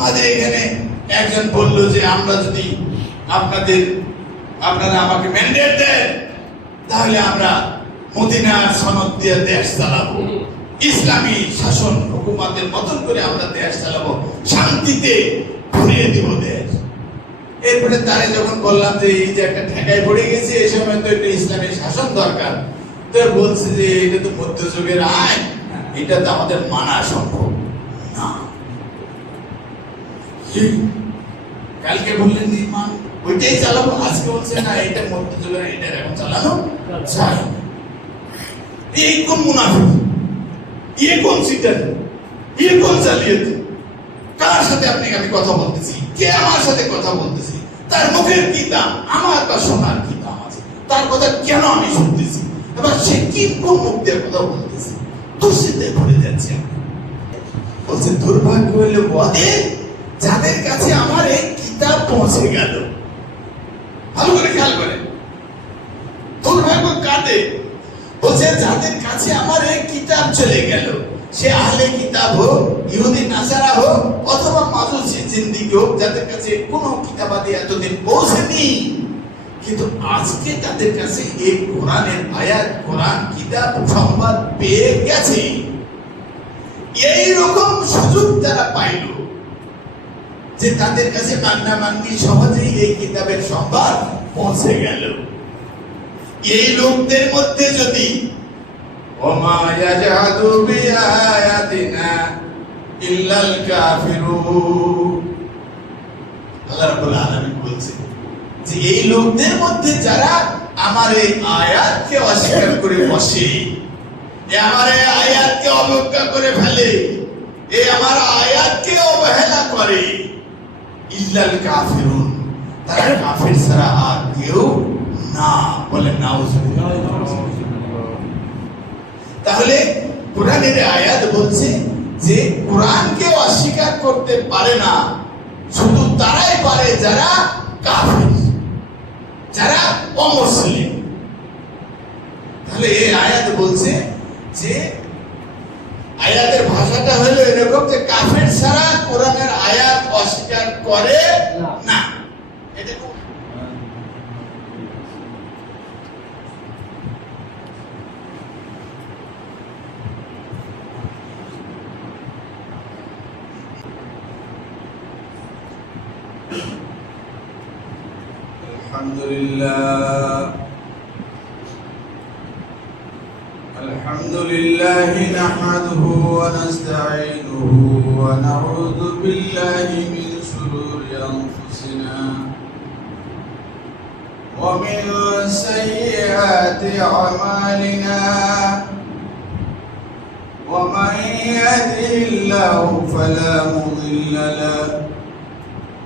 আমাদের এখানে একজন বলল যে আমরা যদি আপনারা আমাকে ম্যান্ডেট দেন তাহলে আমরা মদিনার সনদ দিয়ে দেশ চালাবো, ইসলামী শাসন হুকুমতের মতন করে আমরা দেশ চালাবো, শান্তিতে ঘুরিয়ে দিব দেশ। এরপরে তারে যখন বললাম যে এই যে একটা ঠেকায় পড়ে গেছে, এই সময় তো একটু ইসলামী শাসন দরকার, তো বলছে যে এটা তো মধ্যযুগের আইন, এটা তো আমাদের মানা সম্ভব না। কালকে বললেন নির্মাণ ওইটাই চালাবো, আজকে বলছে না এটা মধ্যযুগের, এটা এখন চালানো চাই। এই কোন মুনাফিক, কোন সিটার, কোন জালিয়াতি? কার সাথে আমি কথা বলতেছি? কে আমার সাথে কথা বলতেছি? তার মুখের কি দাম, আমার বা শোনার কি দাম আছে? তার কথা কেন আমি শুনতেছি? এবার সে কি কোন মুখ দিয়ে কথা বলতেছে? দুশ্চিন্তে ভরে যাচ্ছে। বলছে দুর্ভাগ্য হইলে ওদের যাদের কাছে আমার এই কিতাব পৌঁছে গেল। ভালো করে খেয়াল করে, দুর্ভাগ্য কাদের? বলছে যাদের কাছে আমার এই কিতাব চলে গেল, সে আহলে কিতাব হোক, ইহুদি নাসারা হোক, অথবা মাজুসি জিন্দিগি হোক, যাদের কাছে কোনো কিতাবাদি এতদিন পৌঁছেনি, কিন্তু আজকে তাদের কাছে এই কোরআনের আয়াত, কোরআন কিতাব সংবাদ পেয়ে গেছে। এই রকম সুযোগ যারা পাইল যে তাদের কাছে মান্না মান্নি সহজেই এই কিতাবের সংবাদ পৌঁছে গেল, এই লোকদের মধ্যে যদি ওমা ইয়াজহাদু বিআয়াতিনা ইল্লাল কাফিরুন, আল্লাহ রাব্বুল আলামিন বলছেন যে এই লোকদের মধ্যে যারা আমার এই আয়াতকে অস্বীকার করে বসে, আমার এই আয়াতকে অবজ্ঞা করে ফেলে, আমার আয়াতকে অবহেলা করে, ইল্লাল কাফিরুন, তারা কাফির ছাড়া আর কেউ না। বলেন নাউজুবিল্লাহ। তাহলে কোরআনের আয়াত বলছে যে কোরআনকে অস্বীকার করতে পারে না শুধু তারাই পারে যারা কাফির, যারা অমুসলিম। তাহলে এই আয়াত বলছে যে আয়াতের ভাষাটা হলো এরকম যে কাফির ছাড়া কোরআনের আয়াত অস্বীকার করে না। এটা الحمد لله نحمده ونستعينه ونعوذ بالله من شرور أنفسنا ومن سيئات أعمالنا ومن يهده الله فلا مضل له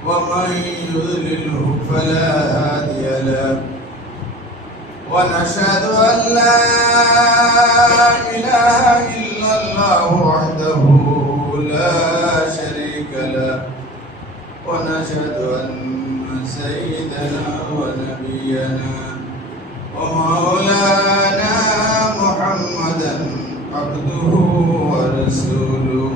ومن يضلله فلا هادي له ونشهد أن لا إله إلا الله وحده لا شريك له ونشهد أن سيدنا ونبينا ومولانا محمدا عبده ورسوله.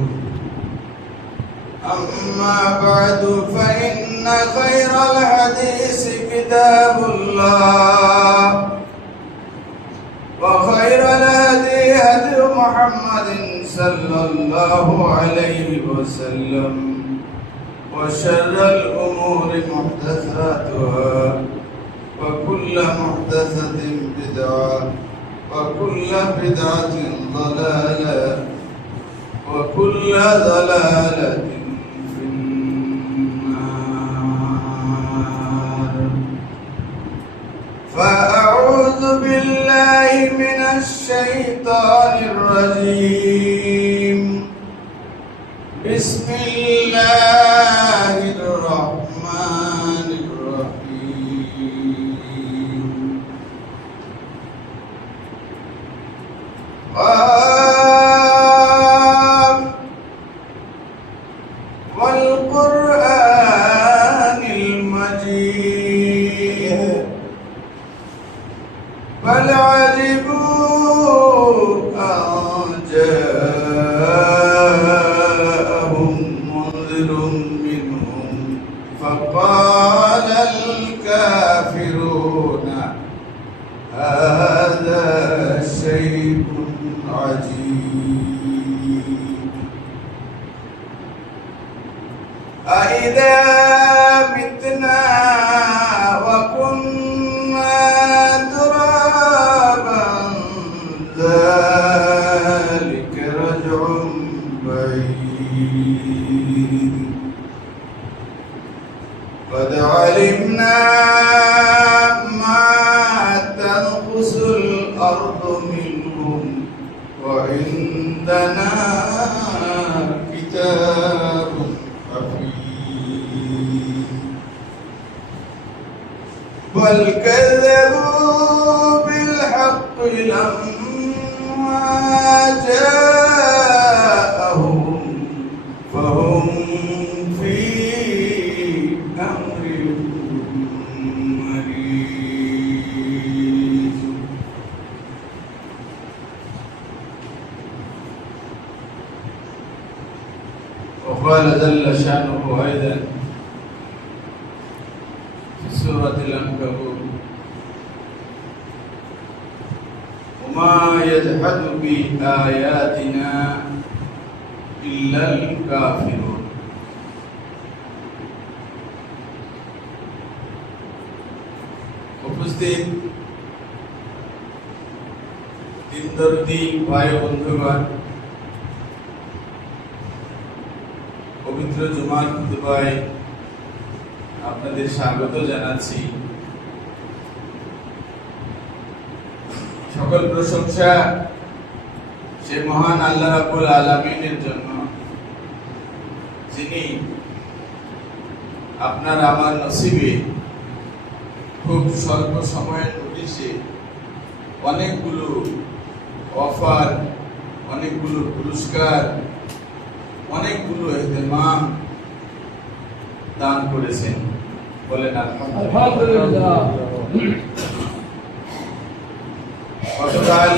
أما بعد فإن خير الحديث كتاب الله وخير الهدي هدي محمد صلى الله عليه وسلم وشر الأمور محدثاتها وكل محدثة بدعة وكل بدعة ضلالة وكل ضلالة في النار. فأعوذ بالله من الشيطان الرجيم. بسم الله الرحمن الرحيم. والقرآن المجيد بل عجبوا أن جاءهم منذر أإذا متنا وكنا ترابا ذلك رجع بعيد قد علمنا ما تنقص الأرض منهم وعندنا كتاب حفيظ بل كذبوا بالحق لما جاءهم فهم في أمر مريض وقال جل شأنه أيضا في سورة العنكبوت وما يجحد بآياتنا إلا الكافرون উপস্থিত দিনদর্দি ভাই বন্ধুগণ, পবিত্র জুমার খুতবায় আপনাদের স্বাগত জানাচ্ছি। সকল প্রশংসা সে মহান আল্লাহ রাব্বুল আলামিনের জন্য, যিনি আপনার আমার নসিবে খুব স্বল্প সময়ের নোটিশে অনেকগুলো অফার, অনেকগুলো পুরস্কার, অনেকগুলো ইহতিমাম দান করেছেন। বলেন আলহামদুলিল্লাহ। গতকাল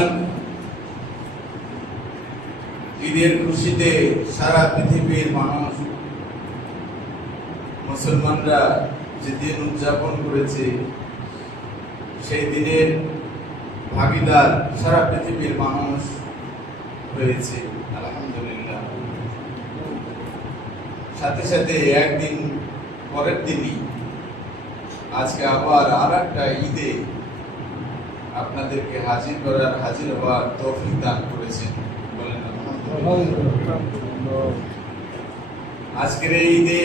ঈদের খুশিতে সারা পৃথিবীর মানুষ, মুসলমানরা যে দিন উদযাপন করেছে, সেই দিনের ভাগীদার সারা পৃথিবীর মানুষ হয়েছে, আলহামদুলিল্লাহ। সাথে সাথে একদিন পরের দিনই আজকে আবার আর একটা ঈদে আপনাদেরকে হাজির হওয়ার তৌফিক দান করেছেন। বলেন আলহামদুলিল্লাহ। আজকের এই ঈদে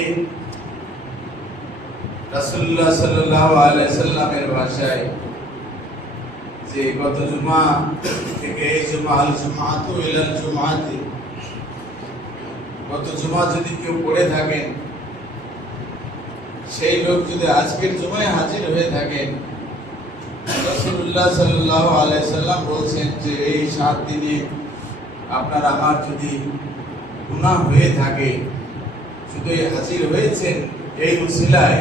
রাসূলুল্লাহ সাল্লাল্লাহু আলাইহি সাল্লামের ভাষায় যে গত জুমা থেকে এই জুমা, আল জুমাতু ইলাল জুমাতি, গত জুমা যদি কেউ পড়ে থাকেন, সেই লোক যদি আজকের জুমায় হাজির হয়ে থাকেন, রাসূলুল্লাহ সাল্লাল্লাহু আলাইহি সাল্লাম বলছেন যে এই 7 দিনে আপনার আমার যদি গুনাহ হয়ে থাকে, শুধু হাজির হয়েছেন এই উসিলায়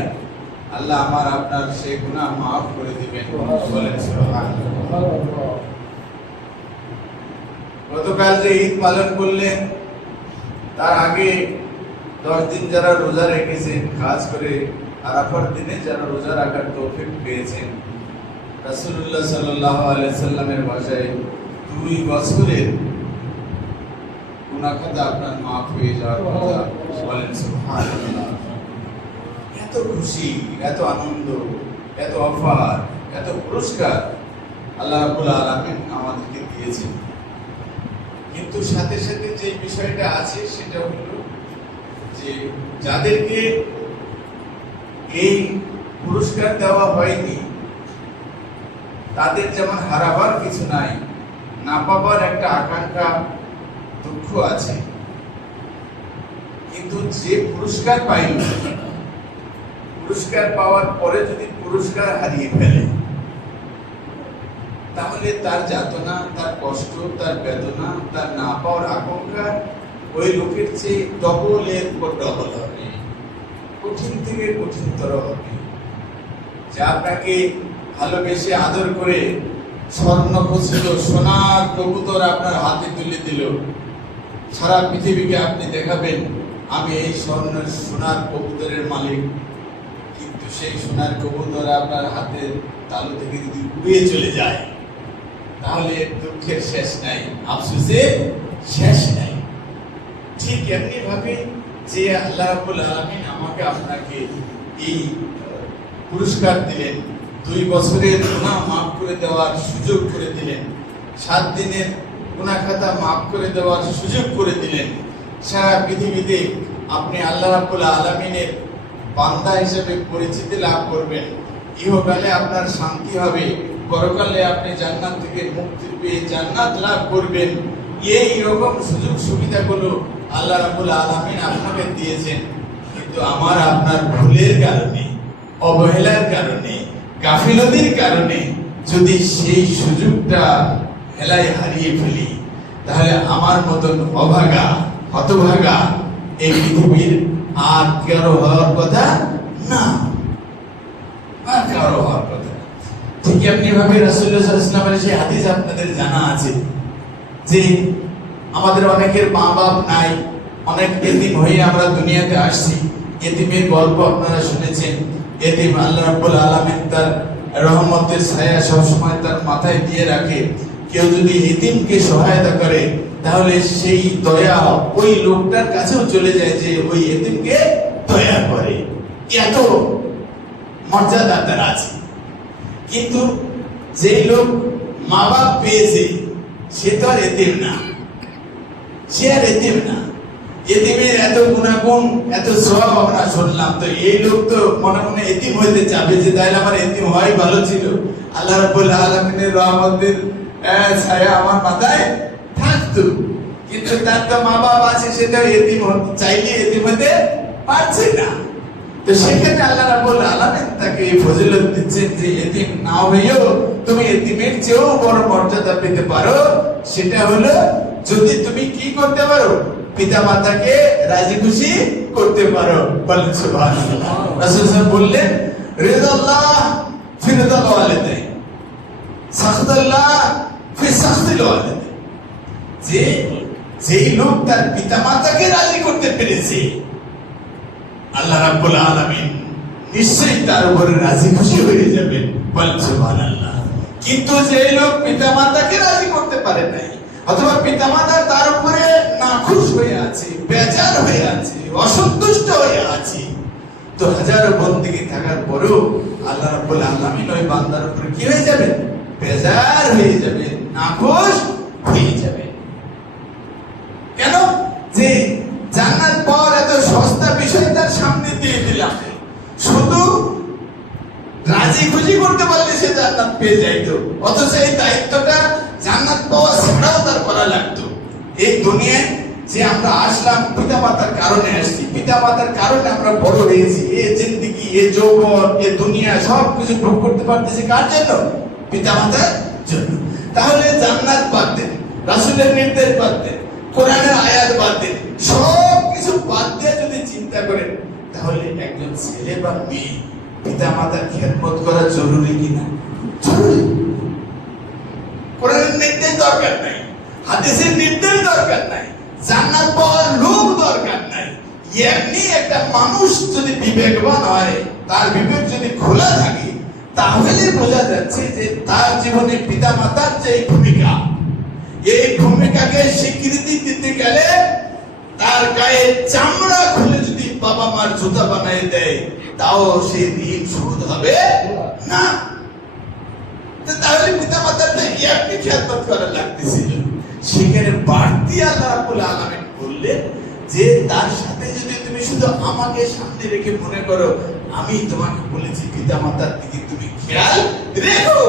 আল্লাহ আমার আপনার সেই গুনাহ মাফ করে দিবেন। বলেন সুবহানাল্লাহ। গতকাল যে ঈদ পালন করলেন, তার আগে 10 দিন যারা রোজা রেখেছেন, খাস করে আরাফার দিনে যারা রোজা রাখার তৌফিক পেয়েছেন, রাসূলুল্লাহ সাল্লাল্লাহু আলাইহি সাল্লামের ভাষায় 2 বছরের গুনাহ খাতা আপনার মাফ হয়ে যাওয়ার কথা। বলেন সুবহানাল্লাহ। এত খুশি, এত আনন্দ, এত অফার, এত পুরস্কার আল্লাহ রাব্বুল আলামিন আমাদেরকে দিয়েছেন। কিন্তু সাথে সাথে যে বিষয়টা আছে সেটা হলো যে যাদেরকে এই পুরস্কার দেওয়া হয়নি, তাদের যেমন হারাবার কিছু নাই, না পাবার একটা আকাঙ্ক্ষা, দুঃখ আছে। কিন্তু যে পুরস্কার পাইল, পুরস্কার পাওয়ার পরে যদি পুরস্কার হারিয়ে ফেলে, তাহলে তার যাতনা, তার কষ্ট, তার বেদনা, তার না পাওয়ার আকাঙ্ক্ষা ওই লোকের চেয়ে ডবলের পর ডবল হবে, কঠিন থেকে কঠিনতর হবে। যে আপনাকে ভালোবেসে আদর করে স্বর্ণ খচিত সোনার কবুতর আপনার হাতে তুলে দিল, সারা পৃথিবীকে আপনি দেখাবেন আমি এই স্বর্ণের সোনার কবুতরের মালিক, কিন্তু সেই সোনার কবুতর আপনার হাতের তালু থেকে যদি উড়ে চলে যায়, তাহলে দুঃখের শেষ নাই, আফসোসের শেষ নাই। ঠিক এমনি ভাবে যে আল্লাহ রাব্বুল আলামিন আমাকে আপনাকে এই পুরস্কার দিলেন, 2 বছরের গুনাহ মাফ করে দেওয়ার সুযোগ করে দিলেন, 7 দিনের গুনাহ খাতা মাফ করে দেওয়ার সুযোগ করে দিলেন। সারা পৃথিবীতে আপনি আল্লাহ রাব্বুল আলামিনের বান্দা হিসেবে পরিচিতি লাভ করবেন, ইহকালে আপনার শান্তি হবে, পরকালে আপনি জান্নাত থেকে মুক্তি পেয়ে জান্নাত লাভ করবেন। এই রকম সুযোগ সুবিধাগুলো আল্লাহ রাব্বুল আলামিন আপনাকে দিয়েছেন। কিন্তু আমার আপনার ভুলের কারণে, অবহেলার কারণে, গাফিলতির কারণে যদি সেই সুযোগটা হেলায় হারিয়ে ফেলি, তাহলে আমার মতন অভাগা, হতভাগা এই পৃথিবীর আর কারো হওয়ার কথা না, আর কারো হওয়ার কথা। ঠিক এমনি ভাবে রাসূলুল্লাহ সাল্লাল্লাহু আলাইহি ওয়াসাল্লামের সেই হাদিস আপনাদের জানা আছে যে আমাদের অনেকের মা বাপ নাই, অনেক এতিম হয়ে আমরা দুনিয়াতে আসছি। এতিমের গল্প আপনারা শুনেছেন। এতিম আল্লাহ রাব্বুল আলামিন তার রহমতের ছায়া সব সময় তার মাথায় দিয়ে রাখে। কেউ যদি এতিমকে সহায়তা করে, তাহলে সেই দয়া ওই লোকটার কাছেও চলে যায় যে ওই এতিমকে দয়া করে। এত মর্যাদা তার আছে। কিন্তু যেই লোক মা বাপ পেয়েছে, সে তো আর এতিম না, সে আর এতিম না। এতিমের এত গুণাগুণ, এত সওয়াব আমরা শুনলাম, তো এই লোক তো মনে মনে এতিম হইতে চাবে যে তাইলে আমার এতিম হয় ভালো ছিল, আল্লাহ রাব্বুল আলামিনের রহমতের ছায়া আমার মাথায় থাকতো। কিন্তু তার তো মা বাপ আছে, সেটা এতিম চাইলে এতিম হতে পারছে না। তো সেখানে আল্লাহ রাব্বুল আলামিন তাকে এই ফজিলত দিচ্ছেন যে এতিম না হইও তুমি এতিমের চেয়েও বড় মর্যাদা পেতে পারো। সেটা হলো যদি তুমি কি করতে পারো, পিতা মাতাকে রাজি খুশি করতে পারো। বলেন সুবহানাল্লাহ। রাসূল সাহেব বললেন রিদাল্লাহ ফি রিদাল ওয়ালিদাইন, সাখতাল্লাহ ফি সাখতিল ওয়ালিদাইন। যেই লোক তার পিতা মাতাকে রাজি করতে পেরেছে, আল্লাহ রাব্বুল আলামিন নিশ্চয়ই তার উপরে রাজি খুশি হয়ে যাবেন। বলেন সুবহানাল্লাহ। কিন্তু যে লোক পিতা মাতাকে রাজি করতে পারে নাই, অথবা পিতা মাতা তার উপরে নাখুশ হয়ে আছে, বেজার হয়ে আছে, অসন্তুষ্ট হয়ে আছে, তো হাজারো বন্দেগী থাকার পরেও আল্লাহ রাব্বুল আলামিন ওই বান্দার উপরে কি হয়ে যাবেন? বেজার হয়ে যাবে, নাখুশ হয়ে যাবে। কেন? যে জান্নাত পাওয়ার এত সস্তা বিষয় তার সামনে দিয়ে দিলাম, শুধু রাজি খুশি করতে পারলে সে জান্নাত পেয়ে যাইতো, অথচ এই দায়িত্বটা জান্নাত পাওয়া ছাড়াও তার করা লাগতো। এই দুনিয়ায় যে আমরা আসলাম পিতা মাতার কারণে আসছি, পিতা মাতার কারণে আমরা বড় হয়েছি। এই জিন্দেগি, এই যৌবন, এই দুনিয়া সব কিছু ভোগ করতে পারতেছি কার জন্য? পিতা মাতার জন্য। তাহলে জান্নাত বাদ দেন, রাসূলের নির্দেশ বাদ দেন, কোরআনের আয়াত বাদ দেন, সব কিছু বাদ দিয়ে যদি চিন্তা করেন, তাহলে একজন ছেলে বা মেয়ে পিতা মাতার খেদমত করা জরুরি কিনা? জরুরি। কোরআনের নির্দেশ দরকার নাই, হাদিসের নির্দেশ দরকার নাই, জান্নাত পাওয়ার লোক দরকার নাই। এমনি একটা মানুষ যদি বিবেকবান হয়, তার বিবেক যদি খোলা থাকে, তাহলে বোঝা যাচ্ছে যে তার জীবনে পিতা মাতার যে ভূমিকা, এই ভূমিকাকে স্বীকৃতি দিতে গেলে তার গায়ে চামড়া খুলে যদি বাবা মার জুতা বানিয়ে দেয়, তাও সে ঋণ শোধ হবে না। তাহলে পিতা মাতার এমনি খেদমত করা লাগতেছিল, সেখানে বাড়তি আল্লাহ রাব্বুল আলামিন বললেন যে তার সাথে যদি তুমি শুধু আমাকে সামনে রেখে মনে করো আমি তোমাকে বলেছি পিতা মাতার দিকে তুমি খেয়াল রেখো,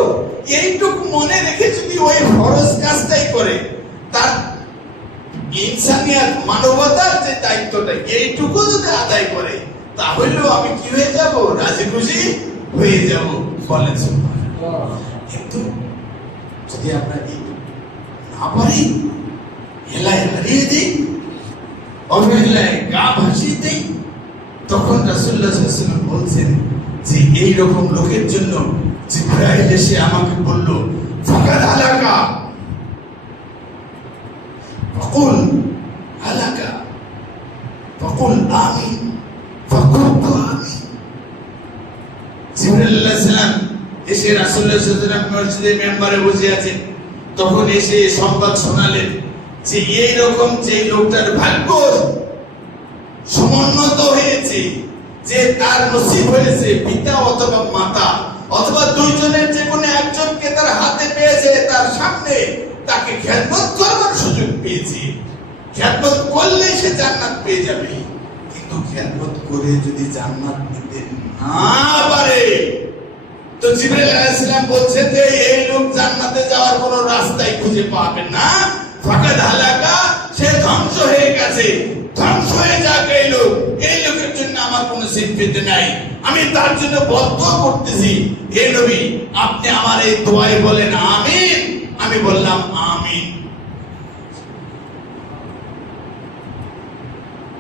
এইটুকু মনে রেখে যদি ওই ফরজ কাজটাই করে, তার ইনসানিয়াত, মানবতার যে দায়িত্বটা এইটুকু যদি আদায় করে, তাহলেও আমি কি হয়ে যাব? রাজি খুশি হয়ে যাব। বলেন সুবহানাল্লাহ। কিন্তু যদি আমরা না পারি, হেলায় হারিয়ে দিই, অবহেলায় গা ভাসিয়ে দিই, তখন রাসূলুল্লাহ সাল্লাল্লাহু আলাইহি ওয়াসাল্লাম বলছেন যে এই রকম লোকের জন্য জিবরাইল এসে আমাকে বলল ফাকাদ হালাকা, ফাকুল হালাকা, ফাকুল আমিন, ফাকুলতু আমিন। জিবরাইল আলাইহিস সালাম এসে রাসূলুল্লাহ সাল্লাল্লাহু আলাইহি ওয়াসাল্লাম মসজিদের মেম্বারে বসে আছেন, তখন এসে সংবাদ শোনালেন যে এই রকম যে লোকটার ভাগ্য সমুন্নত হয়েছে, যে তার নসিব হয়েছে পিতা অথবা মাতা অথবা দুইজনের যে কোনো একজনকে তার হাতে পেয়েছে, তার সামনে তাকে খেদমত করবার সুযোগ পেয়েছে। খেদমত করলে সে জান্নাত পেয়ে যাবে, কিন্তু খেদমত করে যদি জান্নাত নিতে না পারে, তো জিবরাইল আলাইহিস সালাম বলছে যে এই লোক জান্নাতে যাওয়ার কোনো রাস্তাই খুঁজে পাবে না। ফাকাদ হালাকা, সে ধ্বংস হয়ে গেছে, ধ্বংস হয়ে যাক এই লোক। এই লোকের জন্য আমার কোনো সিফাত নাই, আমি তার জন্য বদদোয়া করতেছি। হে নবী, আপনি আমার এই দোয়ায় বলেন আমিন। আমি বললাম আমিন।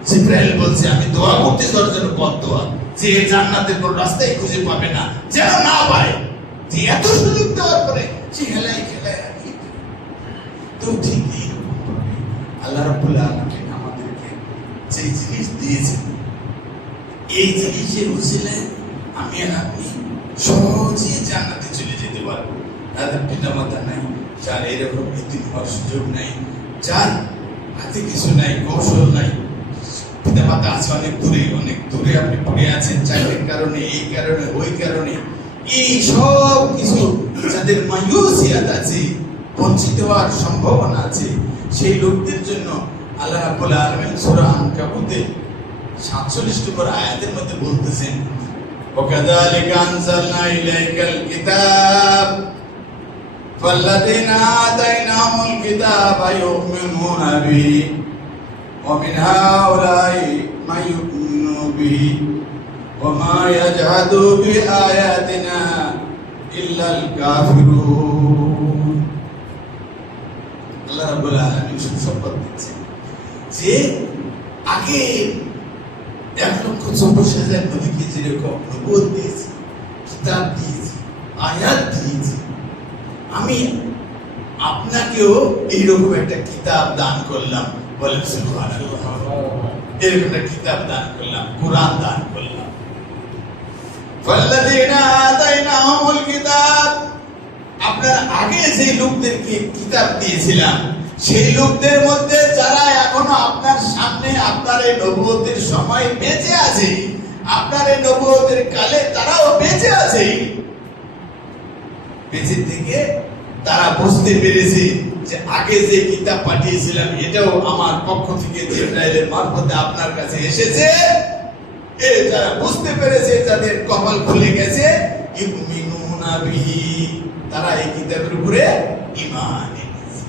জিবরাইল বলছে আমি দোয়া করতেছি ওর জন্য বদদোয়া, যে জান্নাতের কোন রাস্তাই খুঁজে পাবে না, যেন না পায়। যে এত সুযোগ দেওয়ার পরে সে খেলায় খেলায় রাখি। তো ঠিক এইরকম ভাবে আল্লাহ রাব্বুল আলামিন আমাদেরকে যে জিনিস দিয়েছেন, এই জিনিসের উসিলায় আমি আর আপনি সহজে জান্নাতে চলে যেতে পারবো। তাদের পিতা মাতা নাই, যার এরকম নীতি হওয়ার সুযোগ নাই, যার হাতে কিছু নাই, কৌশল নাই, পিতা মাতা আছে অনেক দূরে আপনি পড়ে আছেন চাকরির কারণে, এই কারণে, ওই কারণে, এই সব কিছু যাদের মায়ুসিয়াত আছে, বঞ্চিত হওয়ার সম্ভাবনা আছে, সেই লোকদের জন্য আল্লাহ রাব্বুল আলামিন সূরা আনকাবুতের 47 নম্বর আয়াতের মধ্যে বলতেছেন, ওয়াকাযালিকা আনজালনা ইলাইকাল কিতাব ফাল্লাযীনা আতাইনাহুমুল কিতাবা ইউমিনুনা বিহি ওয়া মিন হাউলাই মান ইউমিনু বিহি ওয়া মা ইয়াজহাদু বিআয়াতিনা ইল্লাল কাফিরুন। আল্লাহ রাব্বুল আলামিন সুসংবাদ দিচ্ছেন যে আগে 1,64,000 নবীকে যেরকম নবুয়ত দিয়েছি, কিতাব দিয়েছি, আয়াত দিয়েছি, আমি আপনাকেও এইরকম একটা কিতাব দান করলাম। বলেন সুবহানাল্লাহ। এরকম একটা কিতাব দান করলাম, কোরআন দান করলাম। ফাল্লাযীনা আতাইনাহুমুল কিতাব, আপনার আগে যে লোকদেরকে কিতাব দিয়েছিলাম, সেই লোকদের মধ্যে যারা এখনো আপনার সামনে আপনার এই নবুয়তের সময় বেঁচে আছে, আপনার এই নবুয়তের কালে তারাও বেঁচে আছে, বেঁচে থেকে তারা বুঝতে পেরেছে যে আগে যে কিতাব পাঠিয়েছিলাম এটাও আমার পক্ষ থেকে জিবরাইলের মারফতে আপনার কাছে এসেছে। এ যারা বুঝতে পেরেছে, যাদের কপাল খুলে গেছে, ইউমিনুনা বিহি, তারা এই কিতাবের উপরে ঈমান এনেছে।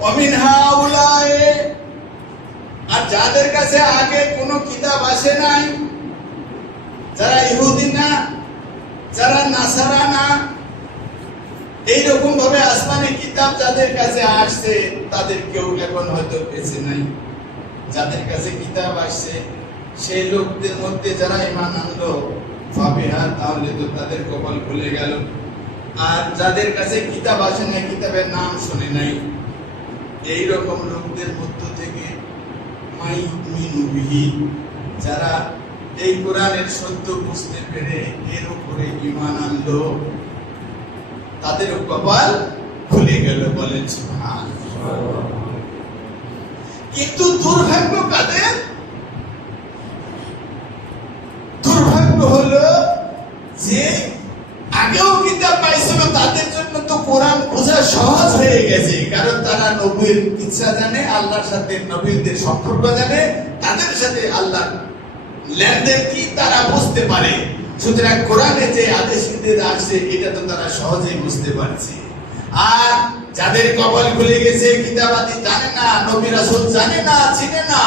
ওয়া মিন হাউলাই, আর যাদের কাছে আগে কোনো কিতাব আসে নাই, যারা ইহুদি না, যারা নাসারা না, এইরকম ভাবে আসমানি কিতাব যাদের কাছে আসছে, তাদের কেউ এখন হয়তো বেঁচে নাই। যাদের কাছে কিতাব আসছে সেই লোকদের মধ্যে যারা ঈমান আনলো, ফাবিহা, তাহলে তো তাদের কপাল খুলে গেল। আর যাদের কাছে কিতাব আসে নাই, কিতাবের নাম শুনে নাই, এই রকম লোকদের মধ্য থেকে মাইয়ুমিনু বিহি, যারা এই কোরআনের সত্য বুঝতে পেরে এর উপরে ঈমান আনলো, তাদের কপাল খুলে গেল। বলেন সুবহানাল্লাহ। কিন্তু দুর্ভাগ্য কাদের? দুর্ভাগ্য হলো যে আগেও কিতাব পাইছিল, তাদের জন্য তো কোরআন বোঝা সহজ হয়ে গেছে, কারণ তারা নবীর ইচ্ছা জানে, আল্লাহর সাথে নবীদের সম্পর্ক জানে, তাদের সাথে আল্লাহ লেনদেন কি তারা বুঝতে পারে। সুতরাং কোরআনে যে আদেশ নির্দেশ আসছে এটা তো তারা সহজেই বুঝতে পারছে। আর যাদের কপাল খুলে গেছে, কিতাব আদি জানে না, নবী রাসূল জানে না, চিনে না,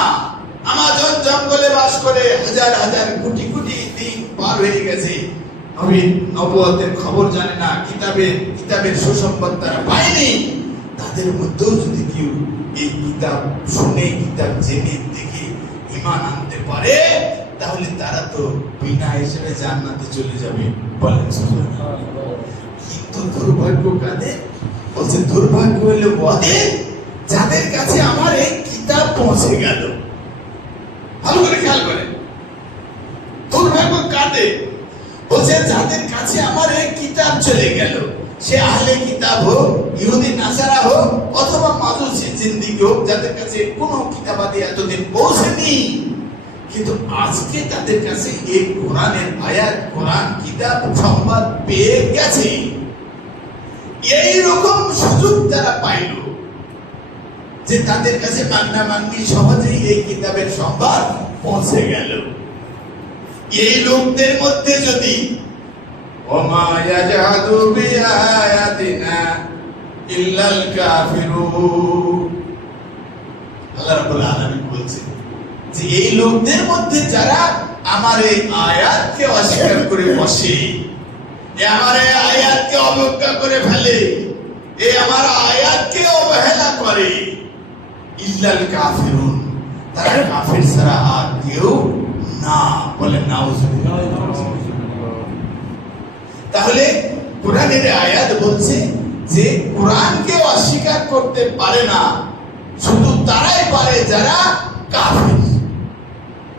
আমাজন জঙ্গলে বাস করে হাজার হাজার কোটি কোটি দিন পার হয়ে গেছে, নবীর নবুয়তের খবর জানে না, কিতাবের সুসংবাদ তারা পায়নি, তাদের মধ্যেও যদি কেউ এই কিতাব শুনে, কিতাব জেনে দেখে ঈমান আনতে পারে, তাহলে তারা তো বিনা হিসেবে জান্নাতে চলে যাবে। বলেন সুবহানাল্লাহ। কিন্তু দুর্ভাগ্য কাদের? বলছে দুর্ভাগ্য হলো ওদের যাদের কাছে আমার এই কিতাব পৌঁছে গেল। ভালো করে খেয়াল করেন, দুর্ভাগ্য কাদের? বলছে যাদের কাছে আমার এই কিতাব চলে গেল, সে আহলে কিতাব হোক, ইহুদি নাসারা হোক, অথবা মাজুসি জিন্দিগি হোক, যাদের কাছে কোনো কিতাবাদি এতদিন পৌঁছেনি, কিন্তু আজকে তাদের কাছে এই কোরআনের আয়াত, কোরআন কিতাব সংবাদ পেয়ে গেছে। এই রকম সুযোগ তারা পাইল যে তাদের কাছে মাগনা মাগনি সহজেই এই কিতাবের সংবাদ পৌঁছে গেল। এই লোকদের মধ্যে যদি ওমা ইয়াজাদু বিআয়াতিনা ইল্লাল কাফিরুন, আল্লাহ রাব্বুল আলামিন বলছেন যে এই লোকদের মধ্যে যারা আমার এই আয়াতকে অস্বীকার করে বসে, আমার এই আয়াতকে অবজ্ঞা করে ফেলে, আমার আয়াতকে অবহেলা করে, ইল্লাল কাফিরুন, তারা কাফির ছাড়া আর কেউ না। বলে নাউজুবিল্লাহ। তাহলে কোরআনের আয়াত বলছে যে কোরআনকে অস্বীকার করতে পারে না শুধু তারাই পারে যারা কাফির,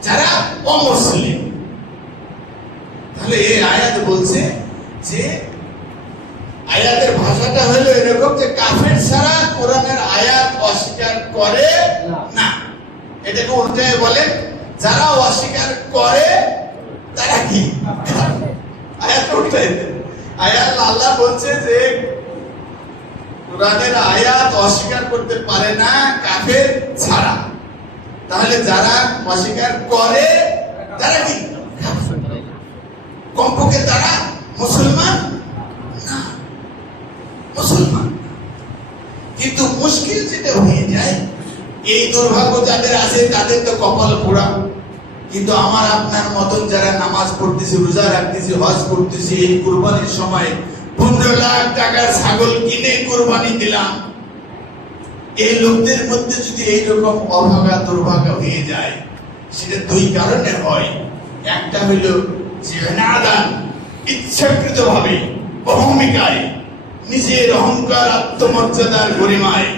যারা অমুসলিম। তাহলে এই আয়াত বলছে যে আয়াতের ভাষাটা হলো এরকম যে কাফের ছাড়া কোরআনের আয়াত অস্বীকার করে না। এটাকে উল্টায় বলে যারা অস্বীকার করে তারা কি আয়াত উল্টায়। আয়াত আল্লাহ বলছে যে কোরআনের আয়াত অস্বীকার করতে পারে না কাফের ছাড়া। তাহলে যারা অস্বীকার করে তারা কি কমপক্ষে তারা মুসলমান না, মুসলমান। কিন্তু মুশকিল যেটা হয়ে যায়, এই দুর্ভাগ্য যাদের আছে তাদের তো কপাল পোড়া। কিন্তু আমার আপনার মতন যারা নামাজ পড়তেছি, রোজা রাখতেছি, হজ করতেছি, এই কুরবানির সময় 15 লাখ টাকার ছাগল কিনে কুরবানি দিলাম, এই লোকদের মধ্যে যদি এইরকম অভাগা দুর্ভাগা হয়ে যায়, সেটা দুই কারণে হয়। একটা হইল যে নাদান, ইচ্ছাকৃত ভাবে অহমিকায়, নিজের অহংকার আত্মমর্যাদার গরিমায়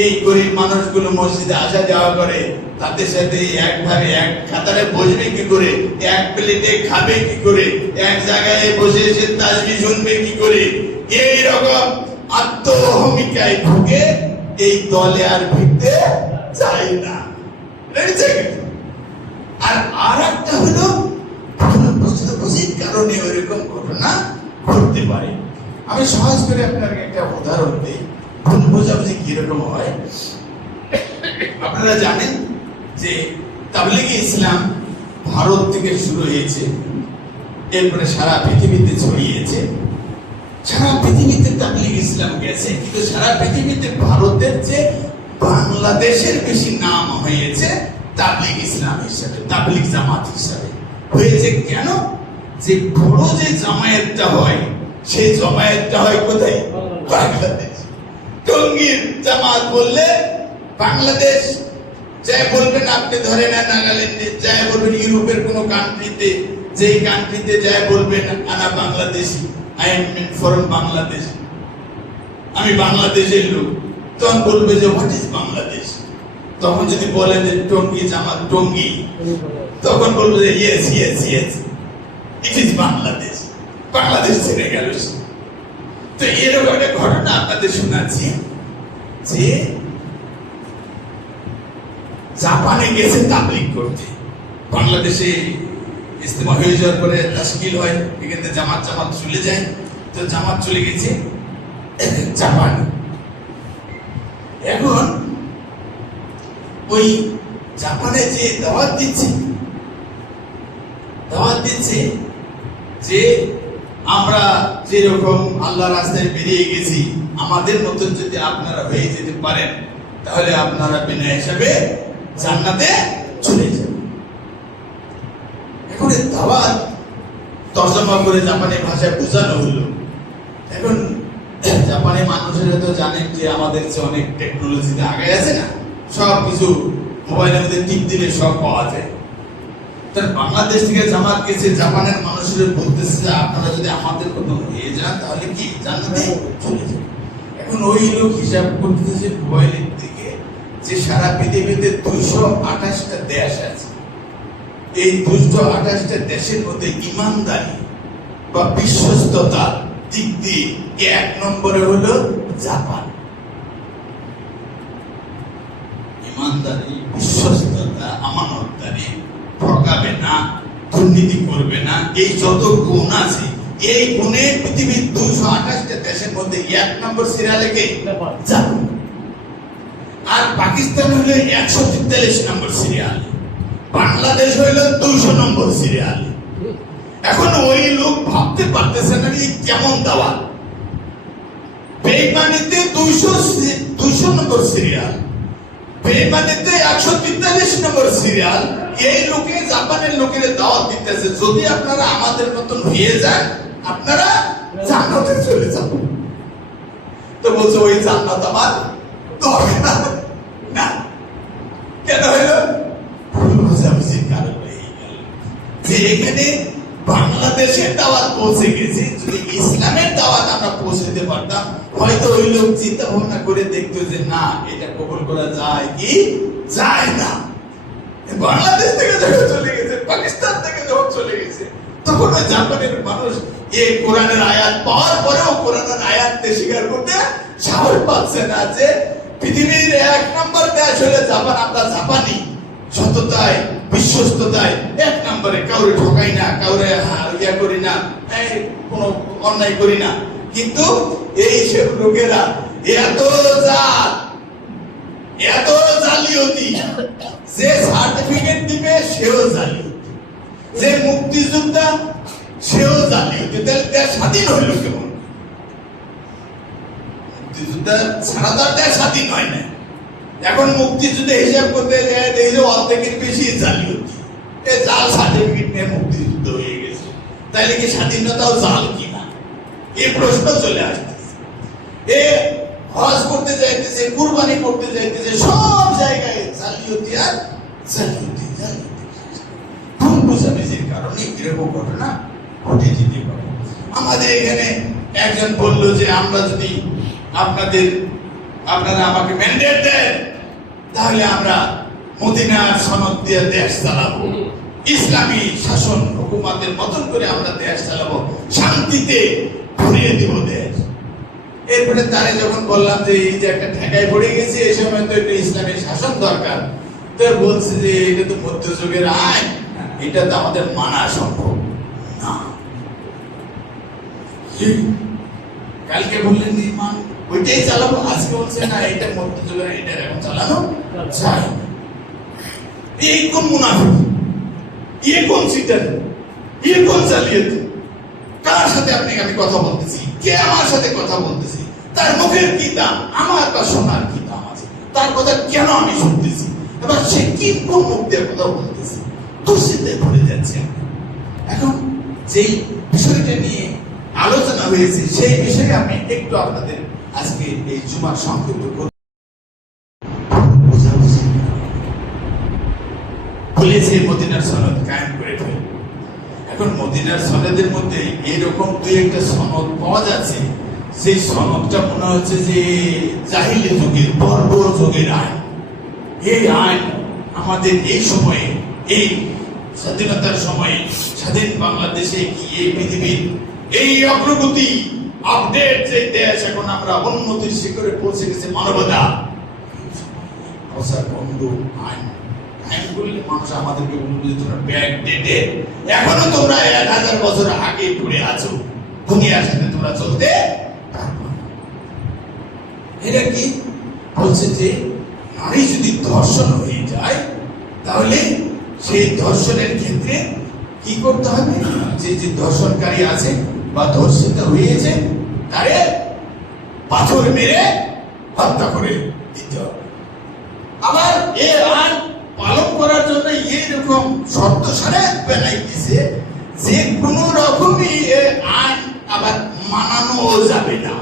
এই গরিব মানুষগুলো মসজিদে আসা যাওয়া করে, তাদের সাথে একভাবে এক কাতারে বসবে কি করে, এক প্লেটে খাবে কি করে, এক জায়গায় বসে এসে তাসবিহ শুনবে কি করে, এই রকম আত্ম অহমিকায় ঢুকে এই দলে আর ভিড়তে চায় না। আর একটা হলো বুঝিত কারণে ওইরকম ঘটনা ঘটতে পারে। আমি সহজ করে আপনাকে একটা উদাহরণ দিই, ভুল বোঝাবুঝি কিরকম হয়। আপনারা জানেন যে তাবলীগে ইসলাম ভারত থেকে শুরু হয়েছে, এরপরে সারা পৃথিবীতে ছড়িয়েছে। সারা পৃথিবীতে তাবলীগ ইসলাম গেছে, কিন্তু সারা পৃথিবীতে ভারতের যে বাংলাদেশের বেশি নাম হয়েছে তাবলীগ ইসলাম হিসাবে, তাবলীগ জামাত হিসাবে হয়েছে। কেন? যে বড় যে জামায়াতটা হয়, সেই জামায়াতটা হয় কোথায়? বাংলাদেশ। টঙ্গীর জামাত বললে বাংলাদেশ, যাই বলবেন আপনি ধরে নেন নাগাল্যান্ডে, যাই বলবেন ইউরোপের কোন কান্ট্রিতে, যেই কান্ট্রিতে যাই বলবেন আনা Bangladeshi, I am from Bangladesh, আমি বাংলাদেশের লোক, তখন বলবে যে হোয়াট ইজ বাংলাদেশ। তখন যদি বলে যে টঙ্গী জামাত টঙ্গী, তখন বলবে যে yes yes yes it is Bangladesh, Bangladesh ছেড়ে গেল। তো এরকম একটা ঘটনা আপনাদের শোনাচ্ছি যে জাপানে গেছে তাবলীগ করতে, বাংলাদেশে ইজতেমা হয়ে যাওয়ার পরে তাশকিল হয়, এখান থেকে জামাত চলে যায়। তো জামাত চলে গেছে জাপান। এখন ওই জাপানে যে দাওয়াত দিচ্ছে যে আমরা যেরকম আল্লাহ রাস্তায় বেরিয়ে গেছি, আমাদের মতন যদি আপনারা হয়ে যেতে পারেন তাহলে আপনারা বিনা হিসাবে জান্নাতে চলে যাবেন। এখন দাওয়াত তর্জমা করে জাপানি ভাষায় বোঝানো হলো। এখন জাপানি মানুষেরা তো জানেন যে আমাদের চেয়ে অনেক টেকনোলজিতে আগে আছে না, সব কিছু মোবাইলের মধ্যে টিপ দিলে সব পাওয়া যায়। তার বাংলাদেশ থেকে জামাত গেছে, জাপানের মানুষেরা বলতেছে যে আপনারা যদি আমাদের মতন হয়ে যান তাহলে কি জান্নাতে চলে যাবেন। এখন ওই লোক হিসাব করতেছে মোবাইলের দিকে যে সারা পৃথিবীতে 228টা দেশ আছে, এই 228টা দেশের মধ্যে ইমানদারি বা বিশ্বস্ততা দিক দিয়ে 1 নম্বরে হলো জাপান। ইমানদারি, বিশ্বস্ততা, আমানতদারি, ঠকাবে না, দুর্নীতি করবে না, এই যত গুণ আছে এই গুণে পৃথিবীর 228টা দেশের মধ্যে 1 নম্বর সিরিয়ালে কে? জাপান। আর পাকিস্তান হলো 143 নম্বর সিরিয়াল, বাংলাদেশ হইল 200 নম্বর সিরিয়াল। এখন ওই লোক ভাবতে পারতেছে না যে কেমন দাওয়াত। বেঈমানিতে 200 নম্বর সিরিয়াল, বেঈমানিতে 143 নম্বর সিরিয়াল। এই লোকে জাপানের লোকের দাওয়াত দিতেছে, যদি আপনারা আমাদের মতন হয়ে যান আপনারা জান্নাতে চলে যাবেন। তো বলছে ওই জান্নাত আমার দরকার না। কেন হইল? ভুল বোঝাবুঝির কারণে হয়ে গেল যে এখানে বাংলাদেশের দাওয়াত পৌঁছে গেছে। যদি ইসলামের দাওয়াত আমরা পৌঁছে দিতে পারতাম, হয়তো ওই লোক চিন্তা ভাবনা করে দেখতো যে না, এটা কবুল করা যায় কি যায় না। বাংলাদেশ থেকে যখন চলে গেছে, পাকিস্তান থেকে যখন চলে গেছে, তখন ওই জাপানের মানুষ এই কোরআনের আয়াত পাওয়ার পরেও কোরআনের আয়াতকে স্বীকার করতে সাহস পাচ্ছে না। যে পৃথিবীর 1 নম্বর দেশ হলে জাপান, আমরা জাপানি সততায়, বিশ্বস্ততায় 1 নম্বরে, কাউরে ঠকাই না, কাউরে ইয়া করি না, কোনো অন্যায় করি না। কিন্তু এই সব লোকেরা এত জাত, এত জালিয়াতি, যে সার্টিফিকেট দিবে সেও জালিয়াতি, যে মুক্তিযোদ্ধা সেও জালিয়াতি। তাহলে দেশ স্বাধীন হইল কেমন? মুক্তিযোদ্ধা ছাড়া তো দেশ স্বাধীন হয় না। এখন মুক্তিযুদ্ধে হিসাব করতে যায় এই যে অর্ধেকের বেশি জালিয়াতি, এই জাল সার্টিফিকেট নিয়ে মুক্তিযুদ্ধ হয়ে গেছে। তাহলে কি স্বাধীনতাও জাল কিনা? এই প্রশ্ন চলে আসতেছে। এ হজ করতে যাইতেছে, কুরবানি করতে যাইতেছে, সব জায়গায় জালিয়াতি আর জালিয়াতি, জালিয়াতি। ভুল বোঝাবুঝির কারণে এরকম ঘটনা ঘটে যেতে পারে। আমাদের এখানে একজন বলল যে আমরা যদি আপনারা আমাকে ম্যান্ডেট দেন, তাহলে আমরা মদিনার সনদ দিয়ে দেশ চালাবো, ইসলামী শাসন হুকুমাতের মতন করে আমরা দেশ চালাবো, শান্তিতে ভরিয়ে দিব দেশ। এরপরে তারে যখন বললাম যে এই যে একটা ঠেকায় পড়ে গেছে, এই সময় তো একটা ইসলামী শাসন দরকার, তো বলছে যে এটা তো মধ্যযুগের আইন, এটা তো আমাদের মানা সম্ভব না। কালকে বললেন ইমান ওইটাই চালাবো, আজকে বলছে না এটা মধ্যযুগের, এটা এখন চালানো যায় না। এই কোন মুনাফিক, এই কোন সিটার, এই কোন জালিয়াতি? কার সাথে আমি কথা বলতেছি? কে আমার সাথে কথা বলতেছি? তার মুখের কি দাম, আমার বা সোনার কি দাম আছে? তার কথা কেন আমি শুনতেছি? এবার সে কি কোন মুখ দিয়ে কথা বলতেছে? দুশ্চিন্তায় পড়ে যাচ্ছে। এখন যেই বিষয়টা নিয়ে আলোচনা হয়েছে সেই বিষয়ে আমি একটু আপনাদের আজকে এই জুমার সংক্ষিপ্ত বলেছে মদিনার সনদ কায়েম করে ফেলে। এখন মদিনার সনদের মধ্যে এরকম 2-1টা সনদ পাওয়া যাচ্ছে, সেই সনদটা মনে হচ্ছে যে জাহিলি যুগের, বর্বর যুগের আইন। এই আইন আমাদের এই সময়ে, এই স্বাধীনতার সময়ে, স্বাধীন বাংলাদেশে কি এই পৃথিবীর এই অগ্রগতি আপডেট যে দেশ, এখন আমরা উন্নতির শিখরে পৌঁছে গেছে মানবতা, বন্ধু আইন আইন করলে মানুষ আমাদেরকে বলবে যে তোমরা ব্যাক ডেটে, এখনো তোমরা 1000 বছর আগে পড়ে আছো, দুনিয়ার সাথে তোমরা চলতে পারবে না। এটা কি বলছে যে নারী যদি ধর্ষণ হয়ে যায়, তাহলে সেই ধর্ষণের ক্ষেত্রে কি করতে হবে? যে ধর্ষণকারী আছে বা ধর্ষিত হয়েছে তারে পাথর মেরে হত্যা করে দিতে হবে। আবার এই আইন পালন করার জন্য এইরকম শর্ত সারা বেলাই দিছে যে কোন রকমই আইন আবার মানানো যাবে না।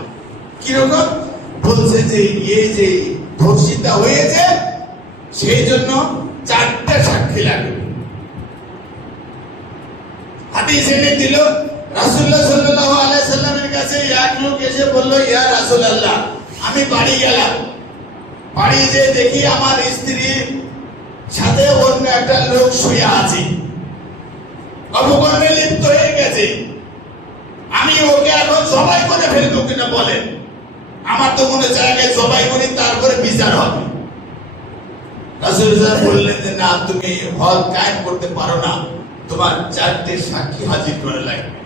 কিরকম বলছে যে এই যে ধর্ষিতা হয়েছে সেই জন্য 4টা সাক্ষী লাগবে। হাদিস এনে দিল, রাসূলুল্লাহ সাল্লাল্লাহু আলাইহি সাল্লামের কাছে এক লোক এসে বলল, ইয়া রাসূলুল্লাহ, আমি বাড়ি গেলাম, বাড়ি যে দেখি আমার স্ত্রীর সাথে অন্য একটা লোক শুয়ে আছে, অপকর্মে লিপ্ত হয়ে গেছে। আমি আমি ওকে এখন জবাই করে ফেলবো কিনা বলেন? আমার তো মনে জায়গায় জবাই করি, তারপরে বিচার হবে। রাসূল বললেন যে না, তুমি হদ কায়েম করতে পারো না, তোমার 4টে সাক্ষী হাজির করে লাগবে।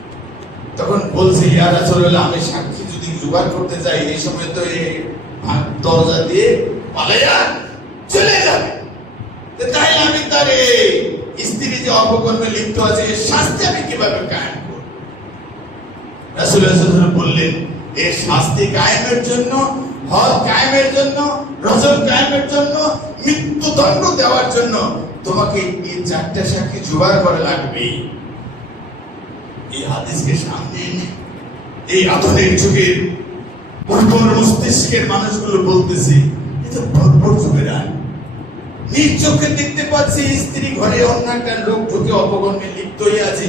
তখন বলছে, ইয়া রাসূলুল্লাহ, আমি সাক্ষী যদি জোগাড় করতে যাই এই সময় তো এই দরজা দিয়ে পালাইয়া চলে যাবে, তাই আমি তার স্ত্রী যে অপকর্মে লিপ্ত আছে এর শাস্তি আমি কিভাবে কায়েম করব? রাসূল বললেন, এর শাস্তি কায়েমের জন্য, হদ কায়েমের জন্য, রজব কায়েমের জন্য, মৃত্যুদণ্ড দেওয়ার জন্য তোমাকে এই 4টা সাক্ষী জোগাড় করা লাগবে। এই হাদিসকে সামনে এনে এই আধুনিক যুগের উর্বর মস্তিষ্কের মানুষগুলো বলতেছে, এটা ভরপুর যুগের আইন। নিজ চোখে দেখতে পাচ্ছি স্ত্রী ঘরে অন্য একটা লোক ঢুকে অপকর্মে লিপ্ত হয়ে আছে,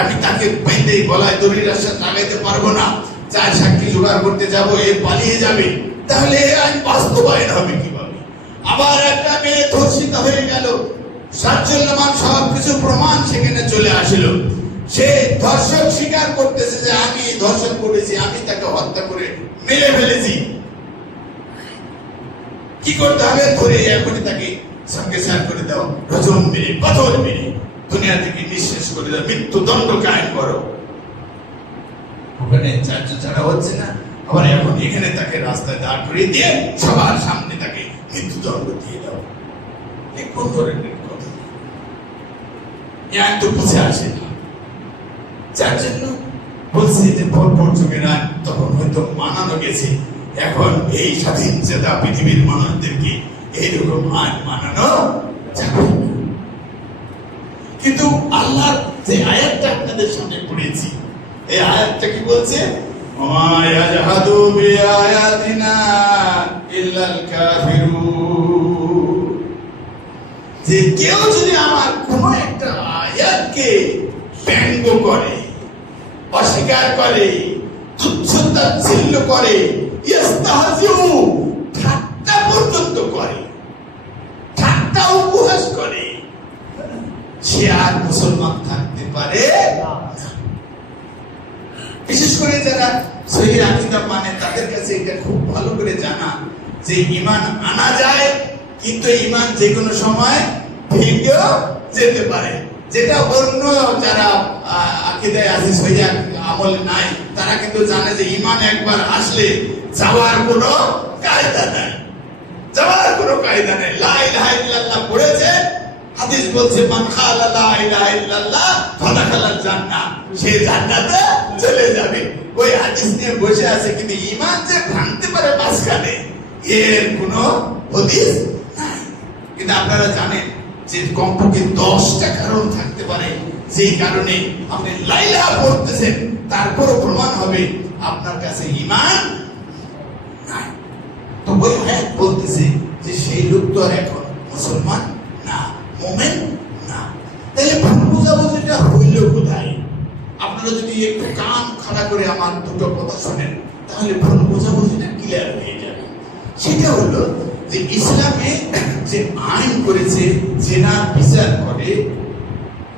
আমি তাকে বেঁধে গলায় দড়ির আশা লাগাইতে পারবো না, 4 সাক্ষী জোগাড় করতে যাব, এ পালিয়ে যাবে, তাহলে এই আইন বাস্তবায়ন হবে কিভাবে? আবার একটা মেয়ে ধর্ষিত হয়ে গেল, সাজ্জল্যমান সব কিছু প্রমাণ সেখানে চলে আসলো, সে ধর্ষক স্বীকার করতেছে যে আমি ধর্ষণ করেছি, আমি তাকে হত্যা করে মেরে ফেলেছি। কি করতে হবে? ধরে এখনই তাকে সঙ্গে সার করে দাও, রজম মেরে, পাথর মেরে দুনিয়া থেকে নিঃশেষ করে দাও, মৃত্যুদণ্ড কায়েম করো। ওখানে চার্জ ছাড়া হচ্ছে না, আবার এখন এখানে তাকে রাস্তায় দাঁড় করিয়ে দিয়ে সবার সামনে তাকে মৃত্যুদণ্ড দিয়ে দাও। এই কোন ধরনের কথা? তো বুঝে আসে না। যার জন্য বলছি যে ভরপুর যুগের আইন তখন হয়তো মানানো গেছে, এখন এই স্বাধীন চেতা পৃথিবীর মানুষদেরকে এইরকম আইন মানানো যাবে না। কিন্তু আল্লাহর যে আয়াতটা আপনাদের সামনে পড়েছি, এই আয়াতটা কি বলছে? ওয়া ইয়াজহাদু বিআয়াতিনা ইল্লাল কাফিরুন, যে কেউ যদি আমার কোন একটা আয়াতকে ব্যঙ্গ করে, অস্বীকার করে, তুচ্ছ-তাচ্ছিল্য করে, ইস্তাহজিউ, ঠাট্টা পর্যন্ত করে, ঠাট্টা উপহাস করে, সে আর মুসলমান থাকতে পারে না। বিশেষ করে যারা সহিহ আকীদা মানে তাদের কাছে এটা খুব ভালো করে জানা যে ঈমান আনা যায়, কিন্তু ঈমান যে কোনো সময় ভেঙেও যেতে পারে। যেটা অন্য যারা আকীদায় আছে, সহিহ আমল নাই, তারা কিন্তু জানে যে ঈমান একবার আসলে যাওয়ার কোনো কায়দা নাই, যাওয়ার কোনো কায়দা নাই। লা ইলাহা ইল্লাল্লাহ পড়েছে, হাদিস বলছে মান ক্বালা লা ইলাহা ইল্লাল্লাহ ফাদাখালাল জান্নাহ, সে জান্নাতে চলে যাবে। ওই হাদিস নিয়ে বসে আছে, কিন্তু ঈমান যে ভাঙতে পারে মাঝখানে, এর কোনো হাদিস নাই। কিন্তু আপনারা জানেন যে কমপক্ষে 10টা কারণ থাকতে পারে যেই কারণে আপনি লা ইলাহা পড়তেছেন, তারপরও প্রমাণ হবে আপনার কাছে ঈমান নাই। তো ওই আয়াত বলতেছে যে সেই লোক তো আর এখন মুসলমান না, মুমিন না। তাহলে ভুল বোঝাবুঝিটা হইল কোথায়? আপনারা যদি একটু কান খাড়া করে আমার দুটো কথা শোনেন, তাহলে ভুল বোঝাবুঝিটা ক্লিয়ার হয়ে যাবে। সেটা হলো যে ইসলামে যে আইন করেছে, জেনার বিচার করে,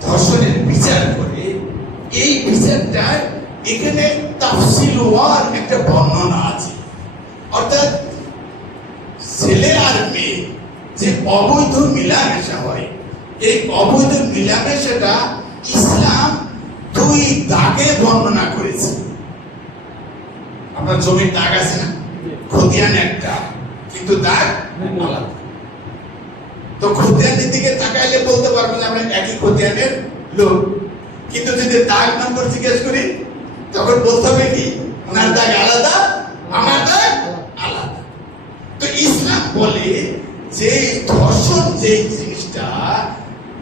ধর্ষণের বিচার করে, এই বিচারটা এখানে তাফসিল ওয়ার একটা বর্ণনা আছে। অর্থাৎ ছেলে আর মেয়ে যে অবৈধ মিলামেশা হয়, এই অবৈধ মিলামেশাটা ইসলাম 2 দাগে বর্ণনা করেছে। আপনার জমির দাগ আছে না, খতিয়ান একটা, কিন্তু দাগ আলাদা। তো খতিয়ানের দিকে তাকাইলে বলতে পারবো যে আমরা একই খতিয়ানের লোক, কিন্তু যদি দাগ নম্বর জিজ্ঞেস করি তখন বলতে হবে কি ওনার দাগ আলাদা, আমার দাগ আলাদা। তো ইসলাম বলে যে ধর্ষণ যে জিনিসটা,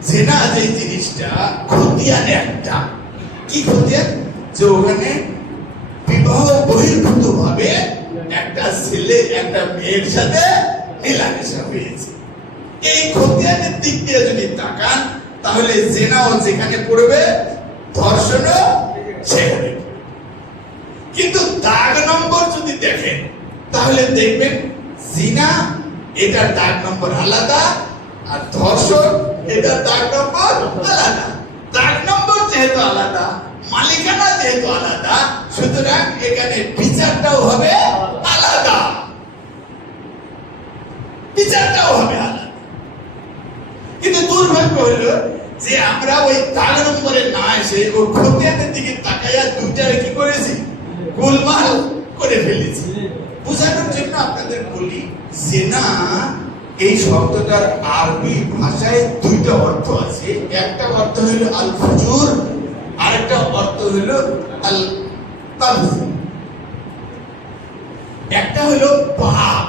জেনা যে জিনিসটা, খতিয়ান একটা। কি খতিয়ান? যে ওখানে বিবাহ বহির্ভূত ভাবে একটা ছেলে একটা মেয়ের সাথে মেলামেশা হয়েছে। এই খতিয়ানের দিক দিয়ে যদি তাকান, তাহলে জেনাও যেখানে পড়বে, ধর্ষণও সেখানে। কিন্তু দাগ নম্বর যদি দেখেন, তাহলে দেখবেন জিনা এটার দাগ নম্বর আলাদা, আর ধর্ষণ এটার দাগ নম্বর আলাদা। দাগ নম্বর যেহেতু আলাদা, মালিকানা যেহেতু আলাদা, সুতরাং এখানে বিচারটাও হবে আলাদা, বিচারটাও হবে আলাদা। কিন্তু দুর্ভাগ্য হলো যে আমরা ওই দাগ নম্বরে না এসে ওই খতিয়ানের দিকে তাকাইয়া দুইটারে কি করেছি, গোলমাল করে ফেলেছি। বোঝানোর জন্য আপনাদের বলি, জিনা এই শব্দটার আরবি ভাষায় দুইটা অর্থ আছে। একটা অর্থ হলো আল ফুজুর, আরেকটা অর্থ হলো আল তাবয। একটা হলো পাপ,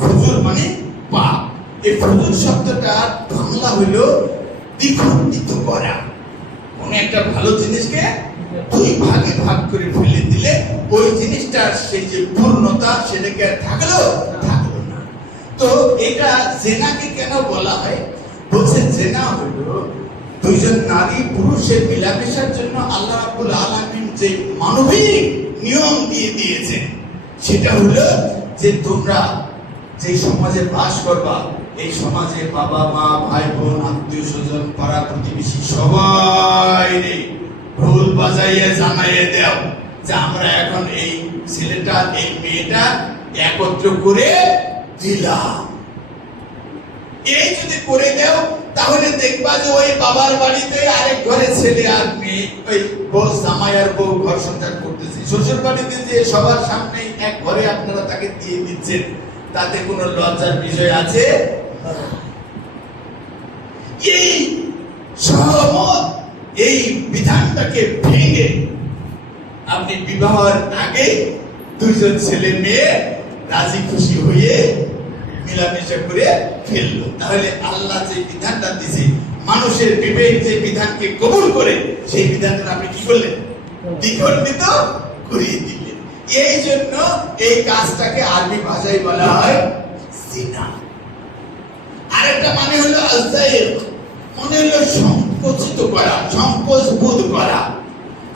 ফুজুর মানে পাপ। এই ফুজুর শব্দটা বাংলা হলো দ্বিখণ্ডিত করা, কোন একটা ভালো জিনিসকে দুই ভাগে ভাগ করে ফেলে দিলে ওই জিনিসটার সেই যে পূর্ণতা সেটাকে আর থাকলো না। তো এটা জেনাকে কেন বলা হয়? বলছে জেনা হলো দুইজন নারী পুরুষের মিলামেশার জন্য আল্লাহ রাব্বুল আলামিন যে মানবিক নিয়ম দিয়ে দিয়েছেন, সেটা হলো যে তোমরা যে সমাজে বাস করবা, এই সমাজে বাবা মা ভাই বোন আত্মীয় স্বজন পাড়া প্রতিবেশী সবাই ঢোল বাজাইয়ে জানাইয়ে দাও যে আমরা এখন এই ছেলেটা এই মেয়েটা একত্র করে দিলাম। এই যদি করে দাও তাহলে দেখবা যে ওই বাবার বাড়িতে আরেক ঘরে ছেলে আর মেয়ে, ওই বউ জামাই আর বউ ঘর সংসার করতেছে। শ্বশুর বাড়িতে যে সবার সামনে এক ঘরে আপনারা তাকে দিয়ে দিচ্ছেন, তাতে কোনো লজ্জার বিষয় আছে? এই সহমত, এই বিধানটাকে ভেঙে আপনি বিবাহের আগে দুইজন ছেলে মেয়ে রাজি খুশি হয়ে মিলামেশা করে ফেললো। তাহলে আল্লাহ যে বিধানটা দিছে, মানুষের বিবেক যে বিধানকে কবুল করে, সেই বিধানটা আপনি কি করলেন? দ্বিখণ্ডিত করিয়ে দিলেন। এই জন্য এই কাজটাকে আরবি ভাষায় বলা হয় জিনা। আরেকটা মানে হলো আযযায়ক, মানে হলো সংকুচিত করা, সংকোচ বোধ করা।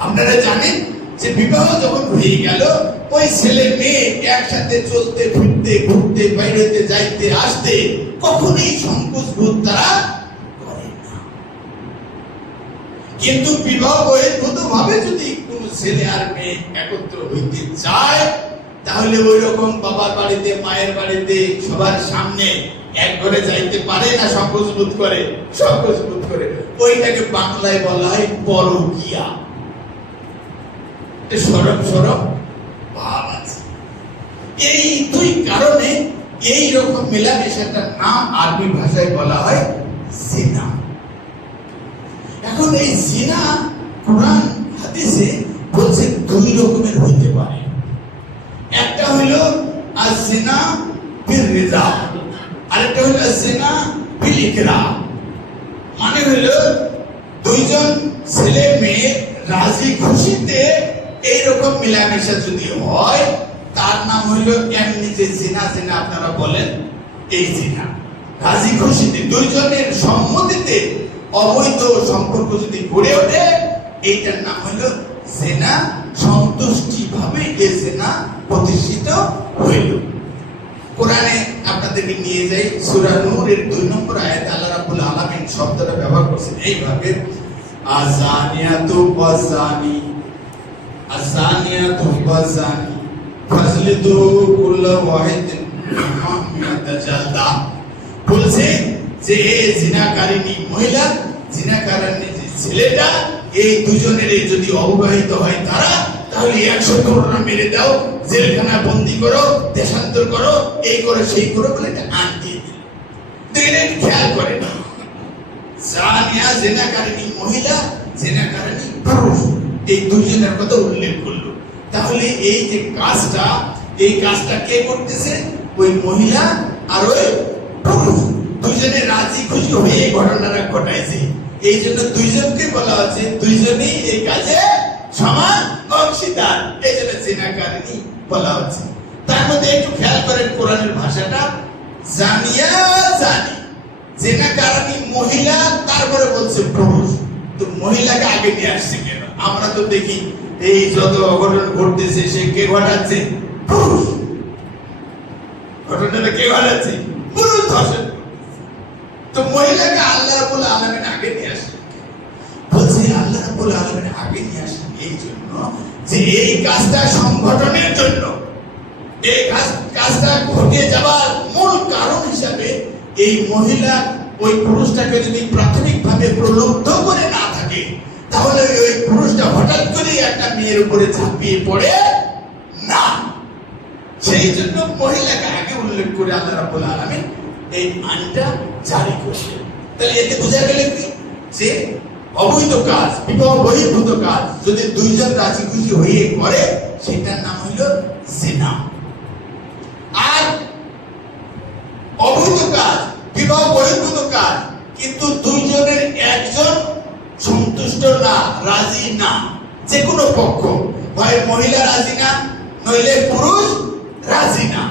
আপনারা জানেন যে বিবাহ যখন হয়ে গেল, ওই ছেলে মেয়ে একসাথে চলতে ফিরতে ঘুরতে বাইরেতে যাইতে আসতে কখনোই সংকোচ বোধ তারা করে না। কিন্তু বিবাহ বহির্ভূত ভাবে যদি কোন ছেলে আর মেয়ে একত্র হইতে চায়, তাহলে ওই রকম বাবার বাড়িতে মায়ের বাড়িতে সবার সামনে এক ঘরে যাইতে পারে না, সংকোচ বোধ করে, সংকোচ বোধ করে। ওইটাকে বাংলায় বলা হয় পরকীয়া। সরব সরব ভাব আছে। এই দুই কারণে এই রকম মেলামেশাটার নাম আরবি ভাষায় বলা হয় জিনা। এখন এই জিনা কুরআন হাদিসে বলছে দুই রকমের হইতে পারে। একটা হলো আয-জিনা বির-রিদা, আরেকটা হলো আয-জিনা বিল-ইকরাহ। মানে হলো দুইজন ছেলে মেয়ে রাজি খুশিতে এইরকম মিলামেশা যদি হয়, তার নাম হইলো এমনি যে জিনা, জিনা আপনারা বলেন এই জিনা। রাজি খুশিতে দুইজনের সম্মতিতে অবৈধ সম্পর্ক যদি গড়ে ওঠে, এইটার নাম হইলো জিনা। সন্তুষ্টি ভাবে এই জিনা প্রতিষ্ঠিত হইল। কোরআনে আপনাদেরকে নিয়ে যাই, সূরা নূরের 2 নম্বর আয়াতে আল্লাহ রাব্বুল আলামিন শব্দটা ব্যবহার করেছেন এইভাবে, আযানিয়াতু ওয়াযানি, আযানিয়াতু ওয়াযানি ফাজলিদু কুল্লা ওয়াহিদিন মিনহুমা জালদা। বলছে যে জিনাকারিনী মহিলা, জিনাকারিনী যে ছেলেটা, এই দুজনের যদি অবিবাহিত হয় তারা, তাহলে 100 করোনা মেরে দাও, জেলখানা বন্দী করো, দেশান্তর করো, এই করো সেই করো বলে একটা আইন দিয়ে দিল। দেখেন খেয়াল করে না, জানিয়া জিনাকারিনী মহিলা, জিনাকারিনী পুরুষ, এই দুজনের কথা উল্লেখ করলো। তাহলে এই যে কাজটা, এই কাজটা কে করতেছে? ওই মহিলা আর ওই পুরুষ দুজনে রাজি খুশি হয়ে এই ঘটনাটা ঘটাইছে। এই জন্য দুইজনকে বলা হচ্ছে দুইজনই এই কাজে সমান অংশীদার, এই জন্য জিনাকারিনী বলা হচ্ছে। তার মধ্যে একটু খেয়াল করেন কোরআনের ভাষাটা, জানিয়া জানি, জিনাকারিনী মহিলা, তারপরে বলছে পুরুষ। তো মহিলাকে আগে নিয়ে আসছে কেন? আমরা তো দেখি এই যত অঘটন ঘটতেছে সে কে ঘটাচ্ছে? পুরুষ। ঘটনাটা কে ঘটাচ্ছে? পুরুষ ধর্ষণ। তো মহিলাকে আল্লাহ রাব্বুল আলামিন আগে নিয়ে আসে। বলছে আল্লাহ রাব্বুল আলামিন আগে নিয়ে আসেন এই জন্য যে এই কাজটা সংগঠনের জন্য, এই কাজটা ঘটে যাওয়ার মূল কারণ হিসাবে এই মহিলা ওই পুরুষটাকে যদি প্রাথমিকভাবে প্রলুব্ধ করে না থাকে, তাহলে ওই পুরুষটা হঠাৎ করে একটা মেয়ের উপরে ঝাঁপিয়ে পড়ে না। সেই জন্য মহিলাকে আগে উল্লেখ করে আল্লাহ রাব্বুল আলামিন এই আইনটা জারি করেছেন। তাহলে এতে বোঝা গেল কি, যে অবৈধ কাজ, বিবাহ বহির্ভূত কাজ যদি দুইজন রাজি খুশি হয়ে করে, সেটার নাম হইল জিনা। আর অবৈধ কাজ, বিবাহ বহির্ভূত কাজ, কিন্তু দুইজনের একজন সন্তুষ্ট না, রাজি না, যে কোনো পক্ষ, হয় মহিলা রাজি না, নইলে পুরুষ রাজি না,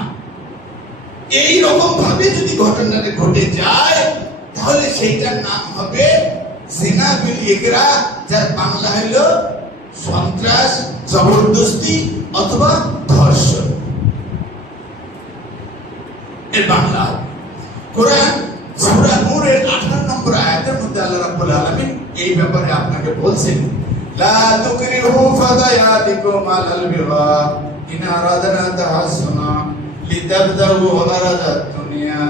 এই রকম ভাবে যদি ঘটনাটা ঘটে যায়, তাহলে সেইটার নাম হবে জিনা বিল ইকরা, যার বাংলা হলো সন্ত্রাস, জবরদস্তি অথবা ধর্ষণ। এর বাংলা কোরআন সূরা নূরের 18 নম্বর আয়াতের মধ্যে আল্লাহ রাব্বুল আলামিন এই ব্যাপারে আপনাকে বলছেন, লা তুকরিহু ফাদায়াতিকুম আলাল বিগা ইন আরাদনা তাহাসুনা লিতাবদাউ আরাদাত দুনিয়া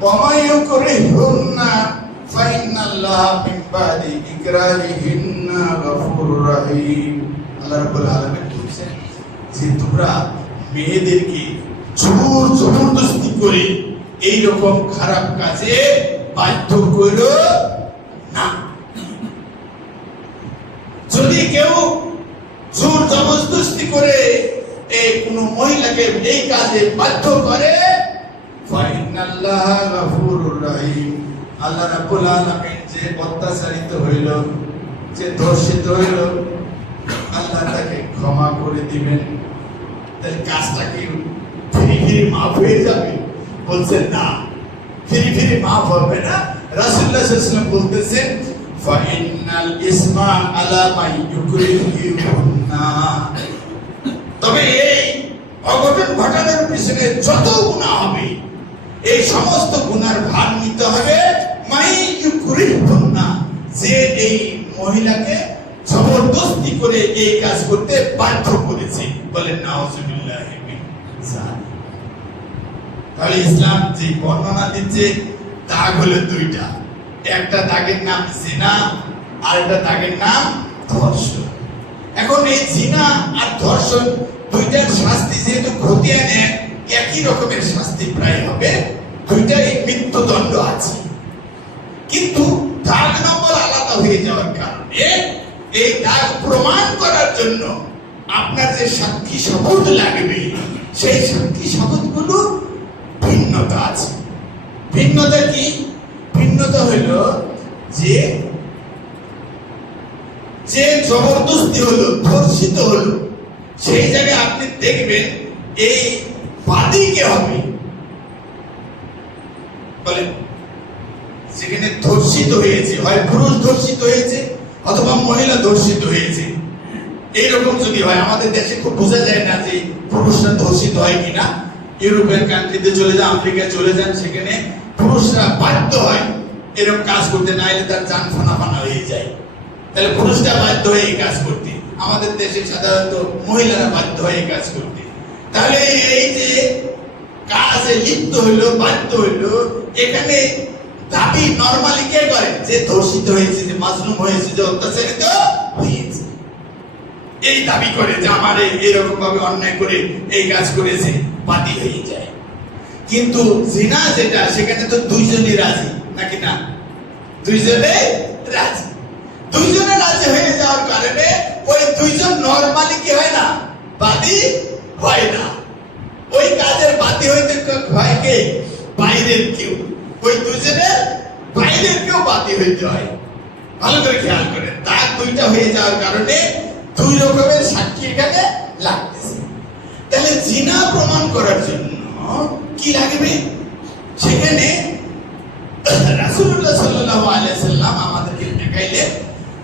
ওয়া মা ইউকরিহুন্না ফাইনাল্লাহা মিন বাদি ইকরাহিহিন্না গফুরুর রহিম। আল্লাহ রাব্বুল আলামিন বলছেন যে তোমরা মেয়েদেরকে জোর জবরদস্তি করে এই রকম খারাপ কাজে বাধ্য করো না। যদি কেউ জোর জবরদস্তি করে এই কোন মহিলাকে এই কাজে বাধ্য করে, ফাইনাল্লাহা গফুরুর রহিম, আল্লাহ রাব্বুল আলামিন যে অত্যাচারিত হইল, যে ধর্ষিত হইল, আল্লাহ তাকে ক্ষমা করে দিবেন। তাহলে কাজটা কি ফিরি ফিরি মাফ হয়ে যাবে? বলছেন না, ফিরি ফিরি মাফ হবে না। রাসূলুল্লাহ সাল্লাল্লাহু আলাইহি ওয়াসাল্লাম বলতেছেন, ফাইনাল ইসমা আলা মান ইউকরিহুন্না, তবে এই অঘটন ঘটানোর পিছনে যত গুনাহ হবে, এই সমস্ত গুনার ভার নিতে হবে মান ইউকরিহুন্না, যে এই মহিলাকে জবরদস্তি করে এই কাজ করতে বাধ্য করেছে। বলেন নাউজুবিল্লাহ মিন যালিক। তাহলে ইসলাম যে বর্ণনা দিচ্ছে দাগ হলো দুইটা, একটা দাগের নাম জিনা, আর একটা দাগের নাম ধর্ষণ। এখন এই জিনা আর ধর্ষণ দুইটার শাস্তি যেহেতু খতিয়ান একই রকমের শাস্তি প্রায় হবে, দুইটারই মৃত্যুদণ্ড আছে, কিন্তু দাগ নম্বর আলাদা হয়ে যাওয়ার কারণে এই দাগ প্রমাণ করার জন্য আপনার যে সাক্ষী শপথ লাগবে, সেই সাক্ষী শপথগুলো ভিন্নতা আছে। ভিন্নতা কি? ভিন্নতা হইল যে যে জবরদস্তি হলো, ধর্ষিত হলো, সেই জায়গায় আপনি দেখবেন এই বাদী কে হবে। বলেন, সেখানে ধর্ষিত হয়েছে, হয় পুরুষ ধর্ষিত হয়েছে অথবা মহিলা ধর্ষিত হয়েছে। এইরকম যদি হয়, আমাদের দেশে খুব বোঝা যায় না যে পুরুষরা ধর্ষিত হয় কিনা। ইউরোপিয়ান কান্ট্রিতে চলে যান, আফ্রিকায় চলে যান, সেখানে পুরুষরা বাধ্য হয় এরকম কাজ করতে, না এলে তার জান ফানা ফানা হয়ে যায়। তাহলে পুরুষরা বাধ্য হয় এই কাজ করতে, আমাদের দেশে সাধারণত মহিলারা বাধ্য হয় এই কাজ করতে। তাহলে এই যে কাজে লিপ্ত হইলো, বাধ্য হইলো, এখানে দাবি নরমালি কে করে? যে ধর্ষিত হয়েছে, যে মাজলুম হয়েছে, যে অত্যাচারিত হয়েছে, এই দাবি করে যে আমার এরকম ভাবে অন্যায় করে এই কাজ করেছে, বাদী হয়ে যায়। কিন্তু জিনা যেটা, সেখানে তো দুইজনই রাজি, নাকি না? দুইজনে রাজি, দুইজনে রাজি হয়ে যাওয়ার কারণে ওই দুইজন নরমালি কি হয় না? বাদী হয় না। ওই কাজের বাদী হইতে হয় কে? বাইরের কেউ। ওই দুইজনের বাইরের কেউ বাদী হইতে হয়। ভালো করে খেয়াল করেন, তার দুইটা হয়ে যাওয়ার কারণে দুই রকমের সাক্ষী এখানে লাগতেছে। তাহলে জিনা প্রমাণ করার জন্য কি লাগবে? সেখানে রাসূলুল্লাহ সাল্লাল্লাহু আলাইহি ওয়াসাল্লাম আমাদেরকে দেখাইলেন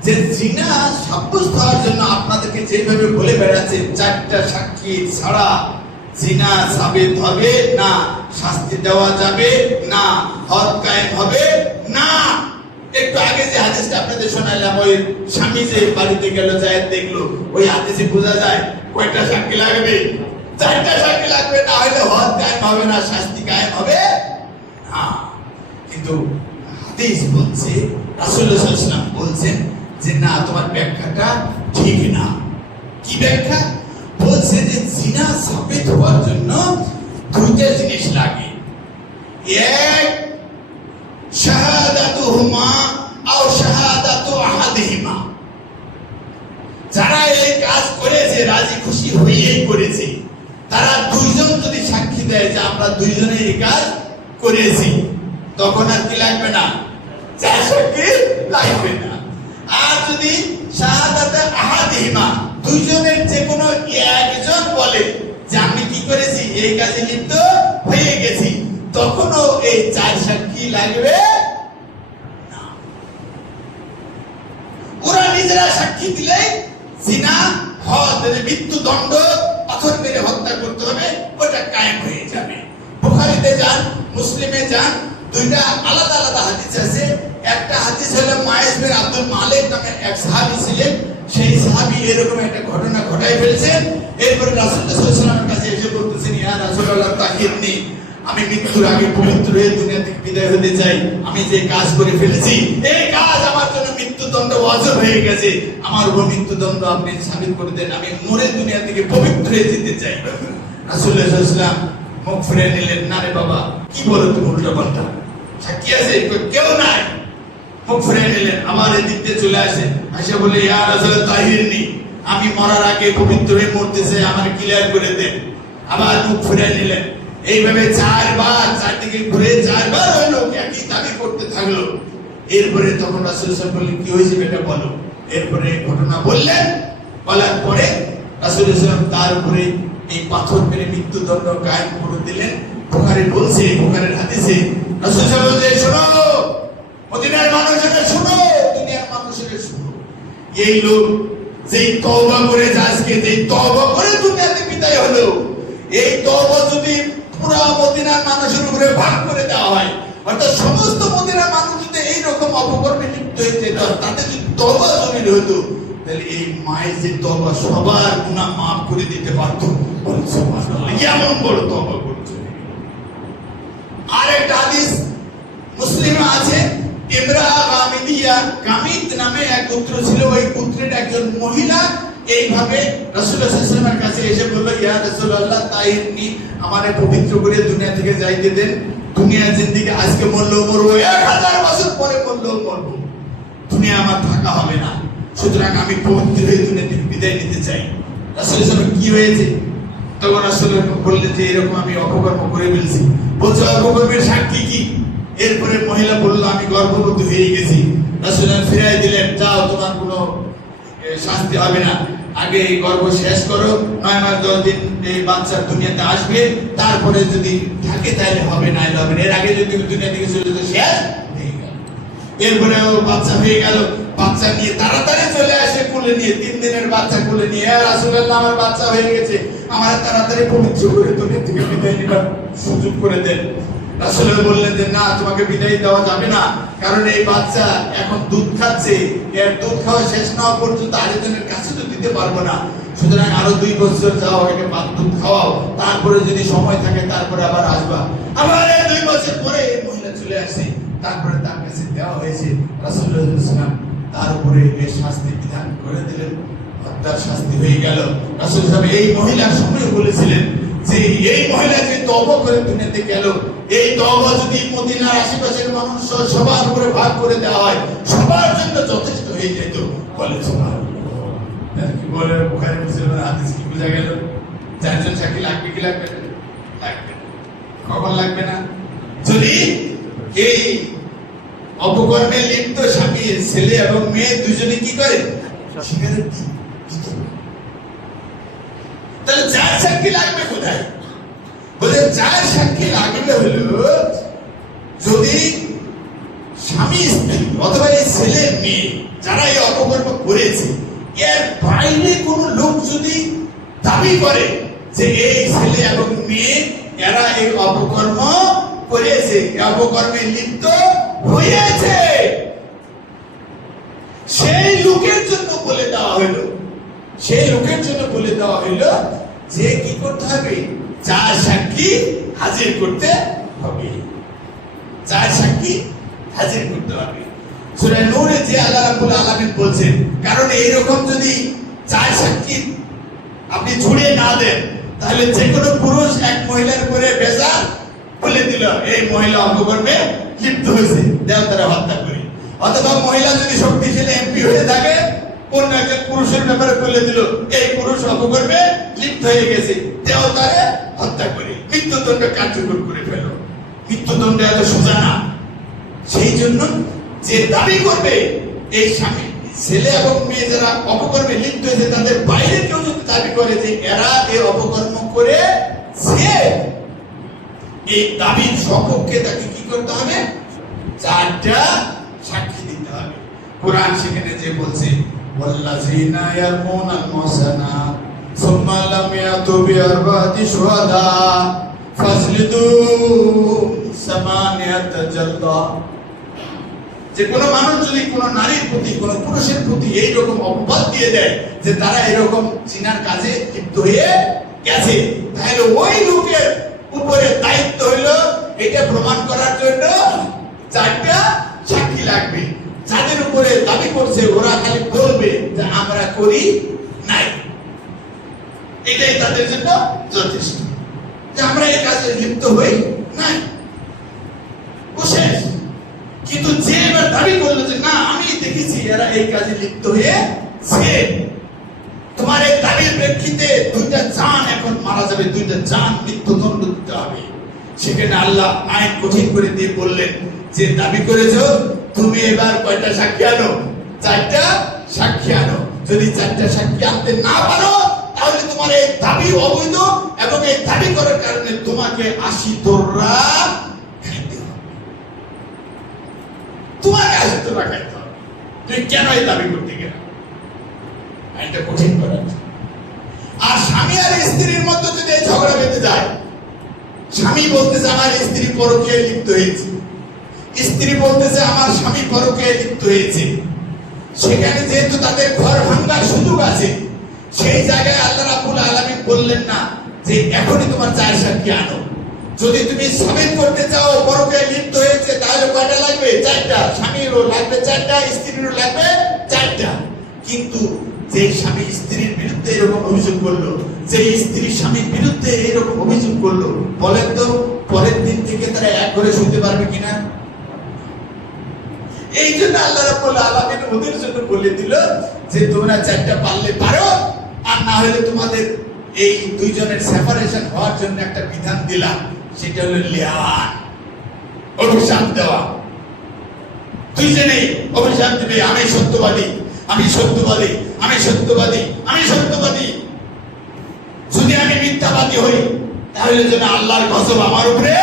যে জিনা সাব্যস্ত হওয়ার জন্য আপনাদেরকে যেভাবে বলে বেড়াচ্ছে, চারটা সাক্ষী ছাড়া জিনা সাবিত হবে না, শাস্তি দেওয়া যাবে না, হদ কায়েম হবে না। একটু আগে যে হাদিসটা আপনাদের শোনালাম, ওই স্বামী যে বাড়িতে গেল, যায় দেখলো, ওই হাদিসে বোঝা যায় কয়টা সাক্ষী লাগবে? 4টা সাক্ষী লাগবে, না হলে হদ কায়েম হবে না, শাস্তি কায়েম হবে না। কিন্তু হাদিস বলছে, রাসূলুল্লাহ সাল্লাল্লাহু আলাইহি ওয়াসাল্লাম বলছেন যে না, তোমার ব্যাখ্যাটা ঠিক না। কি ব্যাখ্যা? বলছে যে জিনা সাবিত হওয়ার জন্য 2টা জিনিস লাগে। এক, শাহাদাতুহুমা আও শাহাদাতু আহাদিহিমা। যারা এই কাজ করেছে রাজি খুশি হয়েই করেছে, তারা 2জন যদি সাক্ষী দেয় যে আমরা 2জনে এই কাজ করেছি, তখন আর কি লাগবে না? 4 সাক্ষী লাগবে না। আর যদি শাহাদাতে আহাদিহিমা, 2জনের যে কোনো একজন বলে যে আমি কি করেছি, এই কাজে লিপ্ত হয়ে গেছি, তখনও এই 4 সাক্ষী লাগবে না। ওরা নিজেরা সাক্ষী দিলে জিনা হদ, মৃত্যুদণ্ড, পাথর মেরে হত্যা করতে হবে, ওটা কায়েম হয়ে যাবে। বুখারীতে যান, মুসলিমে যান, 2টা আলাদা আলাদা হাদিস আছে। একটা হাদিস হলো মায়েজ বিন আব্দুল মালিক নামে এক সাহাবী ছিলেন, সেই সাহাবী এরকম একটা ঘটনা ঘটাই ফেলেছেন। এরপরে রাসূলুল্লাহ সাল্লাল্লাহু আলাইহি ওয়াসাল্লামের কাছে এসে বলতেছেন, ইয়া রাসূলুল্লাহ তাহিরনি, আমি মৃত্যুর আগে পবিত্র হয়ে দুনিয়া থেকে বিদায় হতে চাই। আমি যে কাজ করে ফেলেছি, এই কাজ আমার জন্য মৃত্যুদণ্ড ওয়াজিব হয়ে গেছে, আমার উপর মৃত্যুদণ্ড আপনি সাবিত করে দেন, আমি মরে দুনিয়া থেকে পবিত্র হয়ে যেতে চাই। রাসূলুল্লাহ সাল্লাল্লাহু আলাইহি ওয়াসাল্লাম মুখ ফিরিয়ে নিলেন, না রে বাবা, কি বলো তুমি উল্টো পাল্টা? সাক্ষী আছে? কেউ নাই। মুখ ফিরিয়ে নিলেন, আমার এদিক দিয়ে চলে আসে, এসে বলে, ইয়া রাসূলুল্লাহ তাহিরনি, আমি মরার আগে পবিত্র হয়ে মরতে চাই, আমার ক্লিয়ার করে দেন। আবার মুখ ফিরিয়ে নিলেন। এইভাবে 4 বার, 4দিকে ঘুরে 4 বার ওই লোক একই দাবি করতে থাকলো। এরপরে তখন রাসূলুল্লাহ সাল্লাল্লাহু আলাইহি ওয়াসাল্লাম বললেন, কি হয়েছে বেটা বলো। এরপরে ঘটনা বললেন। বলার পরে রাসূলুল্লাহ সাল্লাল্লাহু আলাইহি ওয়াসাল্লাম তার উপরে এই পাথর মেরে মৃত্যুদণ্ড কায়েম করে দিলেন। বুখারী বলছে, বুখারীর হাদিসে রাসূলুল্লাহ সাল্লাল্লাহু আলাইহি ওয়াসাল্লাম বলছে, শোনো মদিনার মানুষেরা, শোনো দুনিয়ার মানুষেরা, শোনো, এই লোক যেই তওবা করে, আজকে যেই তওবা করে দুনিয়াতে বিদায় হলো, এই তওবা যদি পুরো মদিনার মানুষের উপরে ভাগ করে দেওয়া হয়, অর্থাৎ সমস্ত মদিনার মানুষ যদি এইরকম অপকর্মে লিপ্ত হয়ে যেত, তাতে যদি তওবা জমির হতো, তাহলে এই মায়ের যে তওবা সবার গুনাহ মাফ করে দিতে পারত। সুবহানাল্লাহ, এমন বড় তওবা করছে। আরেকটা হাদিস মুসলিমে আছে, ইমরা গামিদিয়া, গামিদ নামে এক পুত্র ছিল। ওই পুত্রের একজন মহিলা এইভাবে রাসূলুল্লাহ সাল্লাল্লাহু আলাইহি ওয়াসাল্লামের কাছে এসে বলল, ইয়া রাসূলুল্লাহ তাহিরনি, আমারে পবিত্র করে দুনিয়া থেকে যাইতে দেন। দুনিয়া জিন্দেগি আজকে মরলেও মরবো, 1000 বছর পরে মরলেও মরবো, দুনিয়া আমার থাকা হবে না, সুতরাং আমি পবিত্র হয়ে দুনিয়া থেকে বিদায় নিতে চাই। রাসূলুল্লাহ সাল্লাল্লাহু আলাইহি ওয়াসাল্লাম, কি হয়েছে? তখন রাসূলুল্লাহ বললেন যে এরকম আমি অপকর্ম করে ফেলছি। বলছে, অপকর্মের সাক্ষী কি? এরপরে মহিলা বলল, আমি গর্ভবতী হয়ে গেছি। রাসূলুল্লাহ ফিরাই দিলেন, যাও, তোমার কোনো শাস্তি হবে না, আগে এই গর্ভ শেষ করো, 9 মাস 10 দিন এই বাচ্চা দুনিয়াতে আসবে, তারপরে যদি থাকে তাহলে হবে, না হবে না, এর আগে যদি দুনিয়া থেকে চলে যেত শেষ হয়ে গেল। এরপরে ও বাচ্চা হয়ে গেল, বাচ্চা নিয়ে তাড়াতাড়ি চলে আসে কোলে নিয়ে, 3 দিনের বাচ্চা কোলে নিয়ে, রাসূলুল্লাহ আমার বাচ্চা হয়ে গেছে, আমার তাড়াতাড়ি পবিত্র করে দুনিয়া থেকে বিদায় নিবার সুযোগ করে দেন। রাসূলুল্লাহ বললেন যে না, তোমাকে বিদায় দেওয়া যাবে না, কারণ এই বাচ্চা এখন দুধ খাচ্ছে, এর দুধ খাওয়া শেষ না হওয়া পর্যন্ত আরেকজনের কাছে তো দিতে পারবো না, সুতরাং আরো 2 বছর যাও, একে দুধ খাওয়াও, তারপরে যদি সময় থাকে তারপরে আবার আসবা। আবার 2 বছর পরে এই মহিলা চলে আসে, তারপরে তার কাছে দেওয়া হয়েছে। রাসূলুল্লাহ সাল্লাল্লাহু আলাইহি ওয়াসাল্লাম তার উপরে এই শাস্তি বিধান করে দিলেন, হত্যার শাস্তি হয়ে গেল। রাসূলুল্লাহ এই মহিলার সময় বলেছিলেন যে এই মহিলা যে তওবা করে দুনিয়াতে গেল, এই তওবা যদি মদিনার আশেপাশের মানুষ সবার উপরে ভাগ করে দেওয়া হয়, সবার জন্য যথেষ্ট হয়ে যেত। বলে সুবহানাল্লাহ, কি বলে বুখারী মুসলিমের হাদিস, কি বোঝা গেল? 4 জন সাক্ষী লাগবে কি লাগবে না? লাগবে। কখন লাগবে না? যদি এই অপকর্মে লিপ্ত স্বামী, ছেলে এবং মেয়ে দুজনে কি করে, স্বীকার করে। তাহলে 4 সাক্ষী লাগবে কোথায়? বলে 4 সাক্ষী লাগবে হলো যদি স্বামী স্ত্রী অথবা এই ছেলে মেয়ে যারা এই অপকর্ম করেছে, এর বাইরে কোন লোক যদি দাবি করে যে এই ছেলে এবং মেয়ে এরা এই অপকর্ম করেছে, অপকর্মে লিপ্ত হয়েছে, বলে দেওয়া হলো, সেই লোকের জন্য বলে দেওয়া হলো যে কি করতে হবে, 4 সাক্ষী হাজির করতে হবে, 4 সাক্ষী হাজির করতে হবে। সূরা নূরে যে আল্লাহ রাব্বুল আলামিন বলছেন, কারণ এইরকম যদি 4 সাক্ষী আপনি ছুড়ে না দেন, তাহলে যে কোনো পুরুষ এক মহিলার উপরে বেজার বলে দিল এই মহিলা অপকর্মে লিপ্ত হয়েছে, দেও তারা হত্যা করি। অথবা মহিলা যদি শক্তিশালী এমপি হয়ে থাকে, কোন একজন পুরুষের ব্যাপারে বলে দিল এই পুরুষ অপকর্মে লিপ্ত হয়ে গেছে, দেও তারে হত্যা করি, মৃত্যুদণ্ড কার্যকর করে ফেলো। মৃত্যুদণ্ড এত সোজা না। সেই জন্য যে দাবি করবে এই স্বামী ছেলে এবং মেয়ে যারা অপকর্মে লিপ্ত হয়েছে, তাদের বাইরে কেউ যদি দাবি করে যে এরা এই অপকর্ম করে, সে এই দাবির সপক্ষে তাকে কি করতে হবে, 4টা সাক্ষী দিতে হবে। কোরআন সেখানে যে বলছে ওয়াল্লাযিনা ইয়ারমুনাল মুহসানা সুম্মা লাম ইয়াতু বিআরবাতি শুহাদা ফাজলিদু সামানিয়াতা জালদা। যে কোনো মানুষ যদি কোনো নারীর প্রতি, কোনো পুরুষের প্রতি এইরকম অপবাদ দিয়ে দেয় যে তারা এরকম জিনার কাজে লিপ্ত হয়ে গেছে, তাহলে ওই লোকের উপরে দায়িত্ব হইল এটা প্রমাণ করার জন্য 4টা সাক্ষী লাগবে। যাদের উপরে দাবি করছে ওরা খালি বলবে যে আমরা করি নাই, এটাই তাদের জন্য যথেষ্ট, যে আমরা এই কাজে লিপ্ত হই নাই, ও শেষ। কিন্তু যে এবার দাবি করলো যে না আমি দেখেছি এরা এই কাজে লিপ্ত হয়েছে, তোমার এই দাবির প্রেক্ষিতে 2টা জান এখন মারা যাবে, 2টা জান মৃত্যুদণ্ড দিতে হবে। সেখানে আল্লাহ আইন কঠিন করে দিয়ে বললেন যে দাবি করেছো তুমি এবার কয়টা সাক্ষী আনো, 4টা সাক্ষী আনো। যদি 4টা সাক্ষী আনতে না পারো, তাহলে তোমার এই দাবি অবৈধ এবং এই দাবি করার কারণে তোমাকে 80 দোররা খাইতে হবে, তোমাকে 80 দোররা খাইতে হবে। তুমি কেন এই দাবি করতে গেলে? আইনটা কঠিন করার। আর স্বামী আর স্ত্রীর মধ্যে যদি এই ঝগড়া বেঁধে যায়, স্বামী বলতেছে আমার স্ত্রী পরকীয়ায় লিপ্ত হয়েছে, স্ত্রী বলতেছে আমার স্বামী পরকীয়ায় লিপ্ত হয়েছে, সেখানে যেহেতু তাদের ঘর ভাঙার সুযোগ আছে, সেই জায়গায় আল্লাহ রাব্বুল আলামিন বললেন না যে এখনই তোমার 4 সাক্ষী আনো। যদি তুমি সাবিত করতে চাও পরকীয়ায় লিপ্ত হয়েছে, তাহলে কয়টা লাগবে? 4টা। স্বামীরও লাগবে 4টা, স্ত্রীরও লাগবে 4টা। কিন্তু যে স্বামী স্ত্রীর বিরুদ্ধে এরকম অভিযোগ করলো, যে স্ত্রী স্বামীর বিরুদ্ধে এরকম অভিযোগ করলো, বলেন তো পরের দিন থেকে তারা এক ঘরে শুতে পারবে কিনা? এই জন্য আল্লাহ রাব্বুল আলামিন ওদের জন্য বলে দিল যে তোমরা 4টা পারলে পারো, আর না হলে তোমাদের এই 2 জনের সেপারেশন হওয়ার জন্য একটা বিধান দিলাম, সেটা হলো লিআন, অভিশাপ দেওয়া। 2 জনেই অভিশাপ দিবে আমি সত্যবাদী, আমি সত্যবাদী, আমি সত্যবাদী, আমি সত্যবাদী। যদি আমি মিথ্যাবাদী হই, তাহলে যেন আল্লাহর গজব আমার উপরে।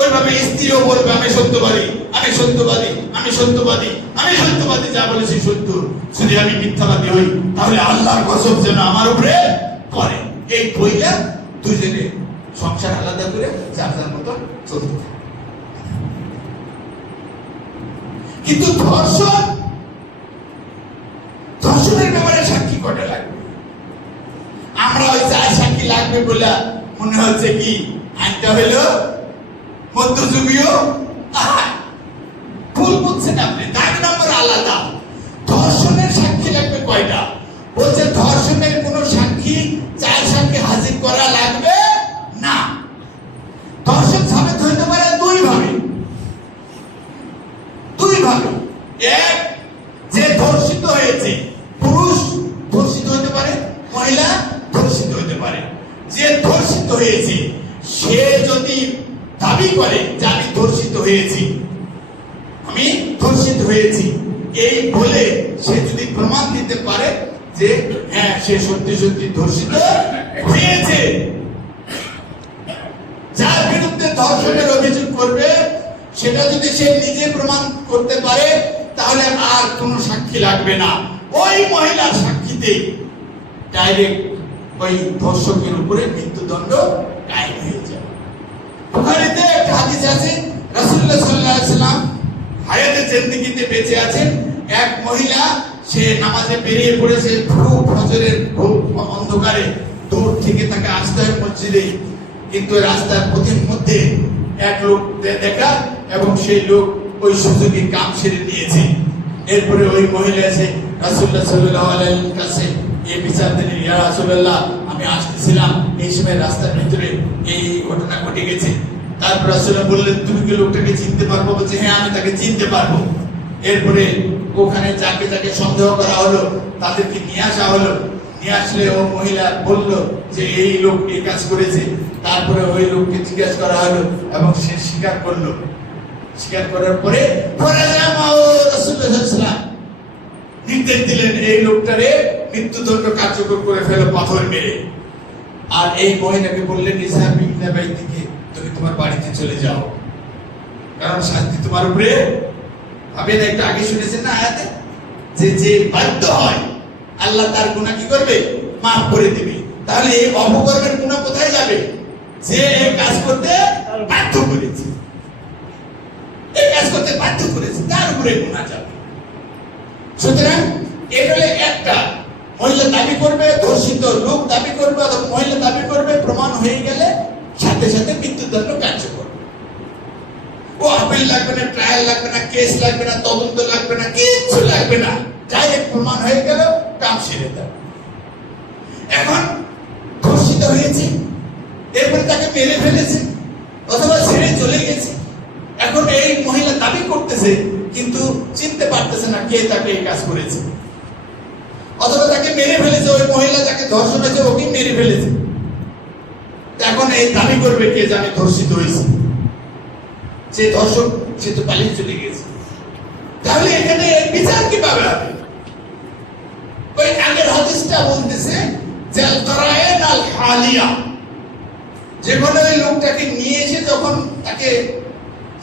ওইভাবে স্ত্রীও বলবে আমি সত্যবাদী, আমি সত্যবাদী, আমি সত্যবাদী, আমি সত্যবাদী, যা বলেছি সত্য। যদি আমি মিথ্যাবাদী হই, তাহলে আল্লাহর গজব যেন আমার উপরে পড়ে। এই বইটা 2 জনে সংসার আলাদা করে যার যার মতো চলতে থাকে। কিন্তু ধর্ষণের ব্যাপারে সাক্ষী কয়টা লাগবে? আমরা ওই 4 সাক্ষী লাগবে বলে মনে হচ্ছে কি আইনটা হলো মধ্যযুগীয়। ভুল বুঝছেন আপনি, দাগ নম্বর আলাদা। ধর্ষণের সাক্ষী লাগবে কয়টা? বলছে ধর্ষণের কোন সাক্ষী 4 সাক্ষী হাজির করা লাগবে না। ধর্ষণ সাবিত হইতে পারে 2 ভাবে। এক, যে ধর্ষিত হয়েছে, পুরুষ ধর্ষিত হতে পারে, মহিলা ধর্ষিত হতে পারে। যে ধর্ষিত হয়েছে সে যদি দাবি করে যে আমি ধর্ষিত হয়েছি, আমি ধর্ষিত হয়েছি, এই বলে সে যদি প্রমাণ দিতে পারে যে হ্যাঁ সে সত্যি সত্যি ধর্ষিত হয়েছে, যার বিরুদ্ধে ধর্ষণের অভিযোগ করবে সেটা যদি সে নিজে প্রমাণ করতে পারে, তাহলে আর কোনো সাক্ষী লাগবে না। ওই মহিলার সাক্ষীতে ডাইরেক্ট ওই ধর্ষকের উপরে মৃত্যুদণ্ড কায়েম হয়ে যাবে। বুখারীতে একটা হাদিস আছে, রাসূলুল্লাহ সাল্লাল্লাহু আলাইহি ওয়াসাল্লাম হায়াতে জিন্দেগিতে বেঁচে আছেন, এক মহিলা সে নামাজে বেরিয়ে পড়েছে, ফজরের অন্ধকারে দূর থেকে তাকে আসতে হয় মসজিদে, কিন্তু রাস্তার পথের মধ্যে এক লোক দেখা এবং সেই লোক ওই সুযোগে কাম সেরে নিয়েছে। এরপরে ওই মহিলা এসে রাসূলুল্লাহ সাল্লাল্লাহু আলাইহি ওয়াসাল্লামের কাছে এই বিচার দিলেন, ইয়া রাসূলুল্লাহ, আমি আসতেছিলাম, এই সময় রাস্তার ভিতরে এই ঘটনা ঘটে গেছে। তারপর রাসূলুল্লাহ বললেন, তুমি কি লোকটাকে চিনতে পারবো? বলছে, হ্যাঁ, আমি তাকে চিনতে পারবো। এরপরে ওখানে যাকে যাকে সন্দেহ করা হলো তাদেরকে নিয়ে আসা হলো। নিয়ে আসলে ও মহিলা বলল যে এই লোক এই কাজ করেছে। তারপরে ওই লোককে জিজ্ঞাসা করা হলো এবং সে স্বীকার করলো। স্বীকার করার পরে নির্দেশ দিলেন, এই লোকটারে মৃত্যুদণ্ড কার্যকর করে ফেলো পাথর মেরে। আর এই মহিলাকে বললেন, তুমি তোমার বাড়িতে চলে যাও, কারণ শাস্তি তোমার উপরে হবে না। একটু আগে শুনেছেন না আয়াতে, যে যে বাধ্য হয় আল্লাহ তার গুনাহ কি করবে? মাফ করে দিবে। তাহলে এই অপকর্মের গুনাহ কোথায় যাবে? যে এই কাজ করতে বাধ্য করেছে, এই কাজ করতে বাধ্য করেছে, তার উপরে গুনাহ যাবে। সুতরাং এটা হলো একটা, মহিলা দাবি করবে, ধর্ষিত লোক দাবি করবে অথবা মহিলা দাবি করবে, প্রমাণ হয়ে গেলে সাথে সাথে মৃত্যুদণ্ড কার্যকর। ও আপিল লাগবে না, ট্রায়াল লাগবে না, কেস লাগবে না, তদন্ত লাগবে না, কিছু লাগবে না, ডাইরেক্ট প্রমাণ হয়ে গেল, কাম সেরে দেয়। এখন ধর্ষিত হয়েছে, এরপরে তাকে মেরে ফেলেছে অথবা ছেড়ে চলে গেছে। এখন এই মহিলা দাবি করতেছে কিন্তু চিনতে পারতেছে না কে তাকে এই কাজ করেছে, অথবা তাকে মেরে ফেলেছে, ওই মহিলা যাকে ধর্ষণ হয়েছে ওকে মেরে ফেলেছে। এখন এই দাবি করবে কে যে আমি ধর্ষিত হয়েছি? সে ধর্ষক, সে তো পালিয়ে চলে গেছে। তাহলে এখানে বিচার কিভাবে হবে? ওই আগের হাদিসটা বলতেছে যে আল-কারায়েন আল-হালিয়া, যেখানে ওই লোকটাকে নিয়ে এসে যখন তাকে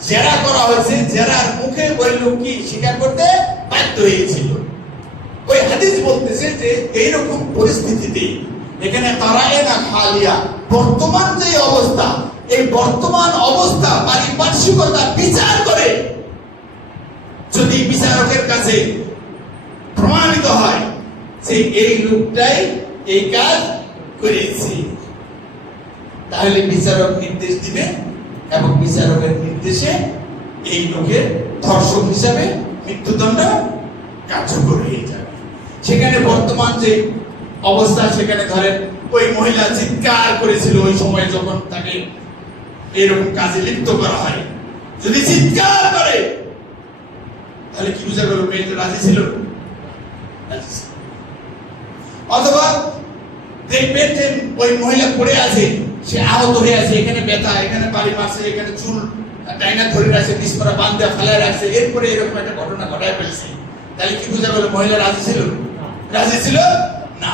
জেরা করা হয়েছে, জেরার মুখে ওই লোক কি স্বীকার করতে বাধ্য হয়েছিল। ওই হাদিস বলতেছে যে এইরকম পরিস্থিতিতে এখানে কারায়েন আল-হালিয়া, বর্তমান যে অবস্থা, এই বর্তমান অবস্থা পারিপার্শ্বিকতা বিচার করে যদি বিচারকের কাছে প্রমাণিত হয় যে এই লোকটাই এই কাজ করেছে, তাহলে বিচারক নির্দেশ দিবে এবং বিচারকের নির্দেশে এই লোকের ধর্ষক হিসাবে মৃত্যুদণ্ড কার্যকর হয়ে যাবে। সেখানে বর্তমান যে অবস্থা, সেখানে ধরেন ওই মহিলা চিৎকার করেছিল ওই সময় যখন তাকে এরকম কাজে লিপ্ত করা হয়, যদি চিৎকার করে তাহলে কি বুঝা গেল মেয়েটা রাজি ছিল? অথবা দেখবেন যে ওই মহিলা পড়ে আছে, সে আহত হয়ে আছে, এখানে ব্যথা, এখানে বাড়ি মারছে, এখানে চুল ডাইনা ধরে রাখছে, নিষ্পরা বান্ধা ফেলায় রাখছে, এরপরে এরকম একটা ঘটনা ঘটায় ফেলছে, তাহলে কি বুঝা গেল মহিলা রাজি ছিল? রাজি ছিল না।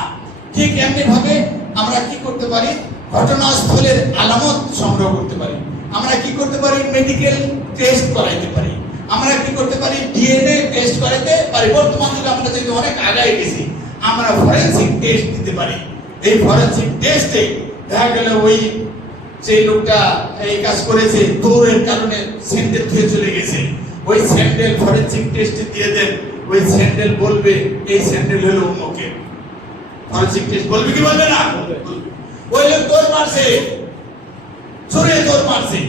ঠিক এমনি ভাবে আমরা কি করতে পারি? ঘটনাস্থলের আলামত সংগ্রহ করতে পারি, আমরা কি করতে পারি? মেডিকেল টেস্ট করাইতে পারি, আমরা কি করতে পারি? ডিএনএ টেস্ট করাইতে পারি। বর্তমান যুগে আমরা যেহেতু অনেক আগায় গেছি, আমরা ফরেনসিক টেস্ট দিতে পারি। এই ফরেনসিক টেস্টে দেখা গেল ওই যে লোকটা এই কাজ করেছে দৌড়ের কারণে স্যান্ডেল ধুয়ে চলে গেছে, ওই স্যান্ডেল ফরেনসিক টেস্টে দিয়ে দেন, ওই স্যান্ডেল বলবে এই স্যান্ডেল হলো অমুকের। ফরেনসিক টেস্ট বলবে কি বলবে না? ওই লোক দৌড় মারছে, জোরে দৌড় মারছে,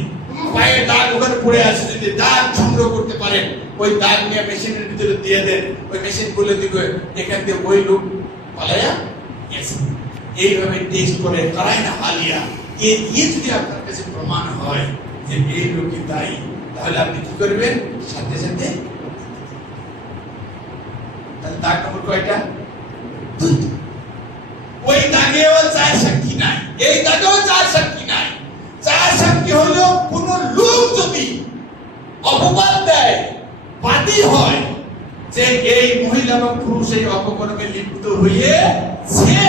পায়ে দাগ ওখানে পড়ে আছে, যদি দাগ সংগ্রহ করতে পারেন ওই দাগ নিয়ে মেশিনের ভিতরে দিয়ে দেন, ওই মেশিন বলে দিবে এখান থেকে ওই লোক পালায়া গেছে। এইভাবে টেস্ট করে কারায়েন হালিয়া এই দিয়ে যদি আপনার কাছে প্রমাণ হয় যে এই লোকই দায়ী, তাহলে আপনি কি করবেন? সাথে সাথে তাহলে দাগ নম্বর কয়টা? দুইটা। ওই দাগেও চার সাক্ষী নাই, এই দাগেও চার সাক্ষী নাই। চার সাক্ষী হলো কোন লোক যদি অপবাদ দেয়, বাদী হয় যে এই মহিলা বা পুরুষ এই অপকর্মে লিপ্ত হয়েছে,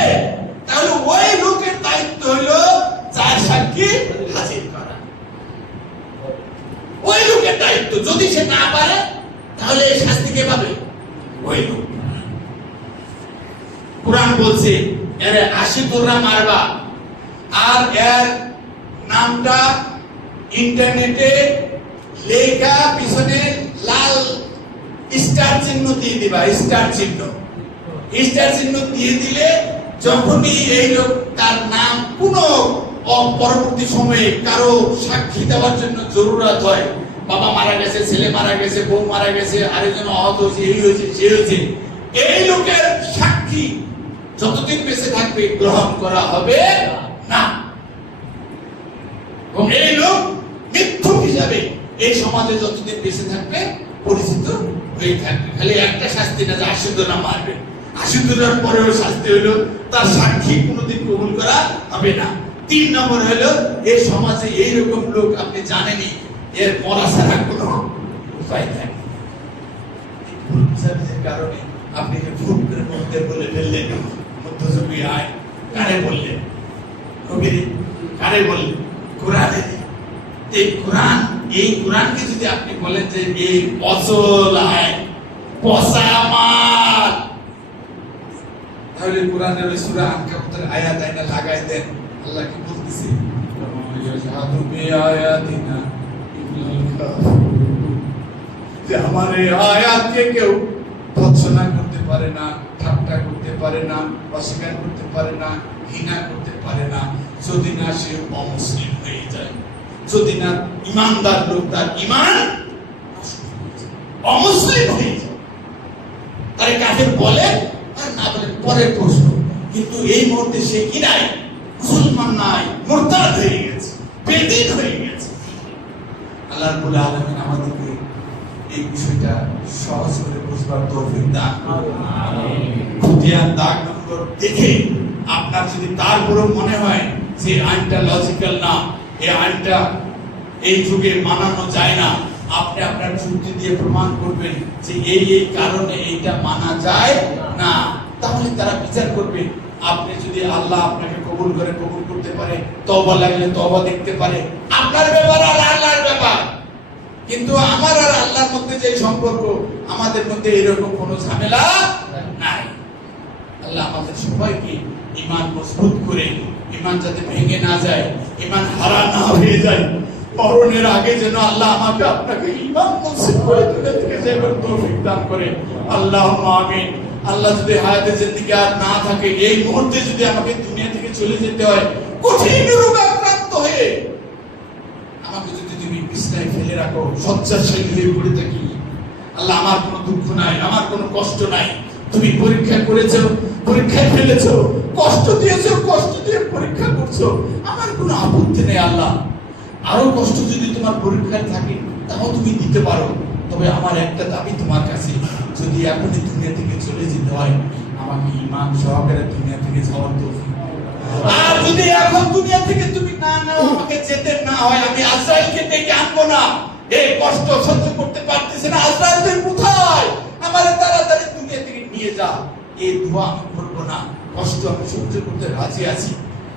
তাহলে ওই লোকের দায়িত্ব হলো চার সাক্ষী হাজির করা। ওই লোকের দায়িত্ব, যদি সে না পারে তাহলে এই শাস্তি কে পাবে? ওই লোক। কুরআন বলছে এর 80 তোমরা মারবা, আর এর নামটা ইন্টারনেটে লেখা পিছনে লাল স্টার চিহ্ন দিয়ে দিবা, স্টার চিহ্ন। স্টার চিহ্ন দিয়ে দিলে যখনই এই লোক তার নাম কোনো পরবর্তী সময়ে কারো সাক্ষী দেওয়ার জন্য জরুরত হয়, বাবা মারা গেছে, ছেলে মারা গেছে, বউ মারা গেছে, আরেকজন আহত হয়েছে, এই হয়েছে, সে হয়েছে, এই লোকের সাক্ষী যতদিন বেঁচে থাকবে গ্রহণ করা হবে না। এবং এই লোক মিথ্যুক হিসাবে এই সমাজে যতদিন বেঁচে থাকবে পরিচিত হয়ে থাকবে। খালি একটা শাস্তি না যে আশুদ্ধনা মারবে, আশুদ্ধনার পরেও শাস্তি হইলো তার সাক্ষী কোনোদিন কবুল করা হবে না। 3 নম্বর হলো এই সমাজে এইরকম লোক আপনি জানেনই, এর মরা ছাড়া কোনো উপায় থাকে কারণে আপনি যে ফুট করে মধ্যে বলে ফেললেন মধ্যযুগী আয়, কারে বললেন? কবির কারে বললেন? কোরআনে। এই কোরআনকে যদি আপনি বলেন যে এই অচল আয়, পচা মাল, তাহলে কোরআনের ওই সূরা আনকাবুতের আয়াত আইনা লাগাই দেন। আল্লাহ কি বলতেছে? যে আমার এই আয়াতকে কেউ ভৎসনা করতে পারে না, ঠাট্টা করতে পারে না, অস্বীকার করতে পারে না, ঘৃণা করতে পারে না, যদি না সে অমুসলিম হয়ে যায়, যদি না ইমানদার লোক তার ইমান অমুসলিম হয়ে যায়। তাই কাফের বলে আর না বলে পরের প্রশ্ন, কিন্তু এই মুহূর্তে সে কি নাই? মুসলমান নাই, মুরতাদ হয়ে গেছে, বেদীন হয়ে গেছে। আল্লাহ রাব্বুল আলামিন আমাদেরকে এই বিষয়টা সহজ করে বুঝবার তৌফিক দান করুন। খুঁটিয়ার দাগ নম্বর দেখে আপনার যদি তারপরেও মনে হয় যে আইনটা লজিক্যাল না, এই আইনটা এই যুগে মানানো যায় না, আপনি আপনার যুক্তি দিয়ে প্রমাণ করবেন যে এই কারণে এইটা মানা যায় না, তাহলে তারা বিচার করবে। আপনি যদি আল্লাহ আপনাকে কবুল করে, কবুল করতে পারে, তওবা লাগলে তওবা দেখতে পারে, আপনার ব্যাপার আর আল্লাহর ব্যাপার। কিন্তু আমার আর আল্লাহর মধ্যে যে সম্পর্ক, আমাদের মধ্যে এরকম কোনো ঝামেলা নাই। আল্লাহ আমাদের সবাইকে ঈমান মজবুত করে, ঈমান যাতে ভেঙে না যায়, ঈমান হারা না হয়ে যায়, মরণের আগে যেন আল্লাহ আমাকে আপনাকে ঈমান নসিব করে দুনিয়া থেকে যাবার তৌফিক দান করে। আল্লাহুম্মা আমিন। আল্লাহ যদি হায়াতে জিন্দেগি আর না থাকে, এই মুহূর্তে যদি আমাকে দুনিয়া থেকে চলে যেতে হয় কঠিন রোগে আক্রান্ত হয়ে, আমাকে যদি তুমি বিছানায় ফেলে রাখো, শয্যাশায়ী হয়ে পড়ে থাকি, আল্লাহ আমার কোনো দুঃখ নাই, আমার কোনো কষ্ট নাই, তুমি পরীক্ষা করেছো, পরীক্ষায় ফেলেছো, কষ্ট দিয়েছো, কষ্ট দিয়ে পরীক্ষা করছো, আমার কোনো আপত্তি নেই। আল্লাহ আরো কষ্ট যদি তোমার পরীক্ষায় থাকে তাও তুমি দিতে পারো, তবে আমার একটা দাবি তোমার কাছে, যদি এখনই দুনিয়া থেকে চলে যেতে হয় আমাকে ঈমান সহকারে দুনিয়া থেকে যাওয়ার তৌফিক। আর যদি এখন দুনিয়া থেকে তুমি না নাও, আমাকে যেতে না হয়, আমি আজরাইলকে ডেকে আনবো না, এই কষ্ট সহ্য করতে পারতেছি না, আজরাইল তুই কোথায়, আমারে তাড়াতাড়ি দুনিয়া থেকে নিয়ে যা, এই দোয়া আমি করবো না, কষ্ট আমি সহ্য করতে রাজি আছি।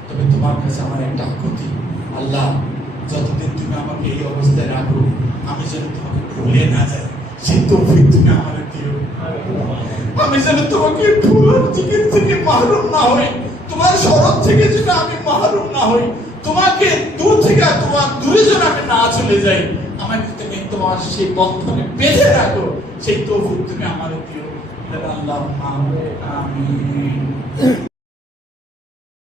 তবে তোমার কাছে আমার একটা আকুতি, আল্লাহ যতদিন তুমি আমাকে এই অবস্থায় রাখো, আমি যেন তোমাকে ভুলে না যাই, সেই তৌফিক তুমি আমাকে দিও। আমি যেন তোমাকে ভুলার দিকে থেকে মাহরুম না হই, তোমার শরৎ থেকে যেন আমি মাহরুম না হই, তোমাকে দূর থেকে তোমার দূরে যেন আমি না চলে যাই, আমাকে তুমি তোমার সেই বন্ধনে বেঁধে রাখো, সেই তৌফিক তুমি আমাকে দিও। আল্লাহ আমিন।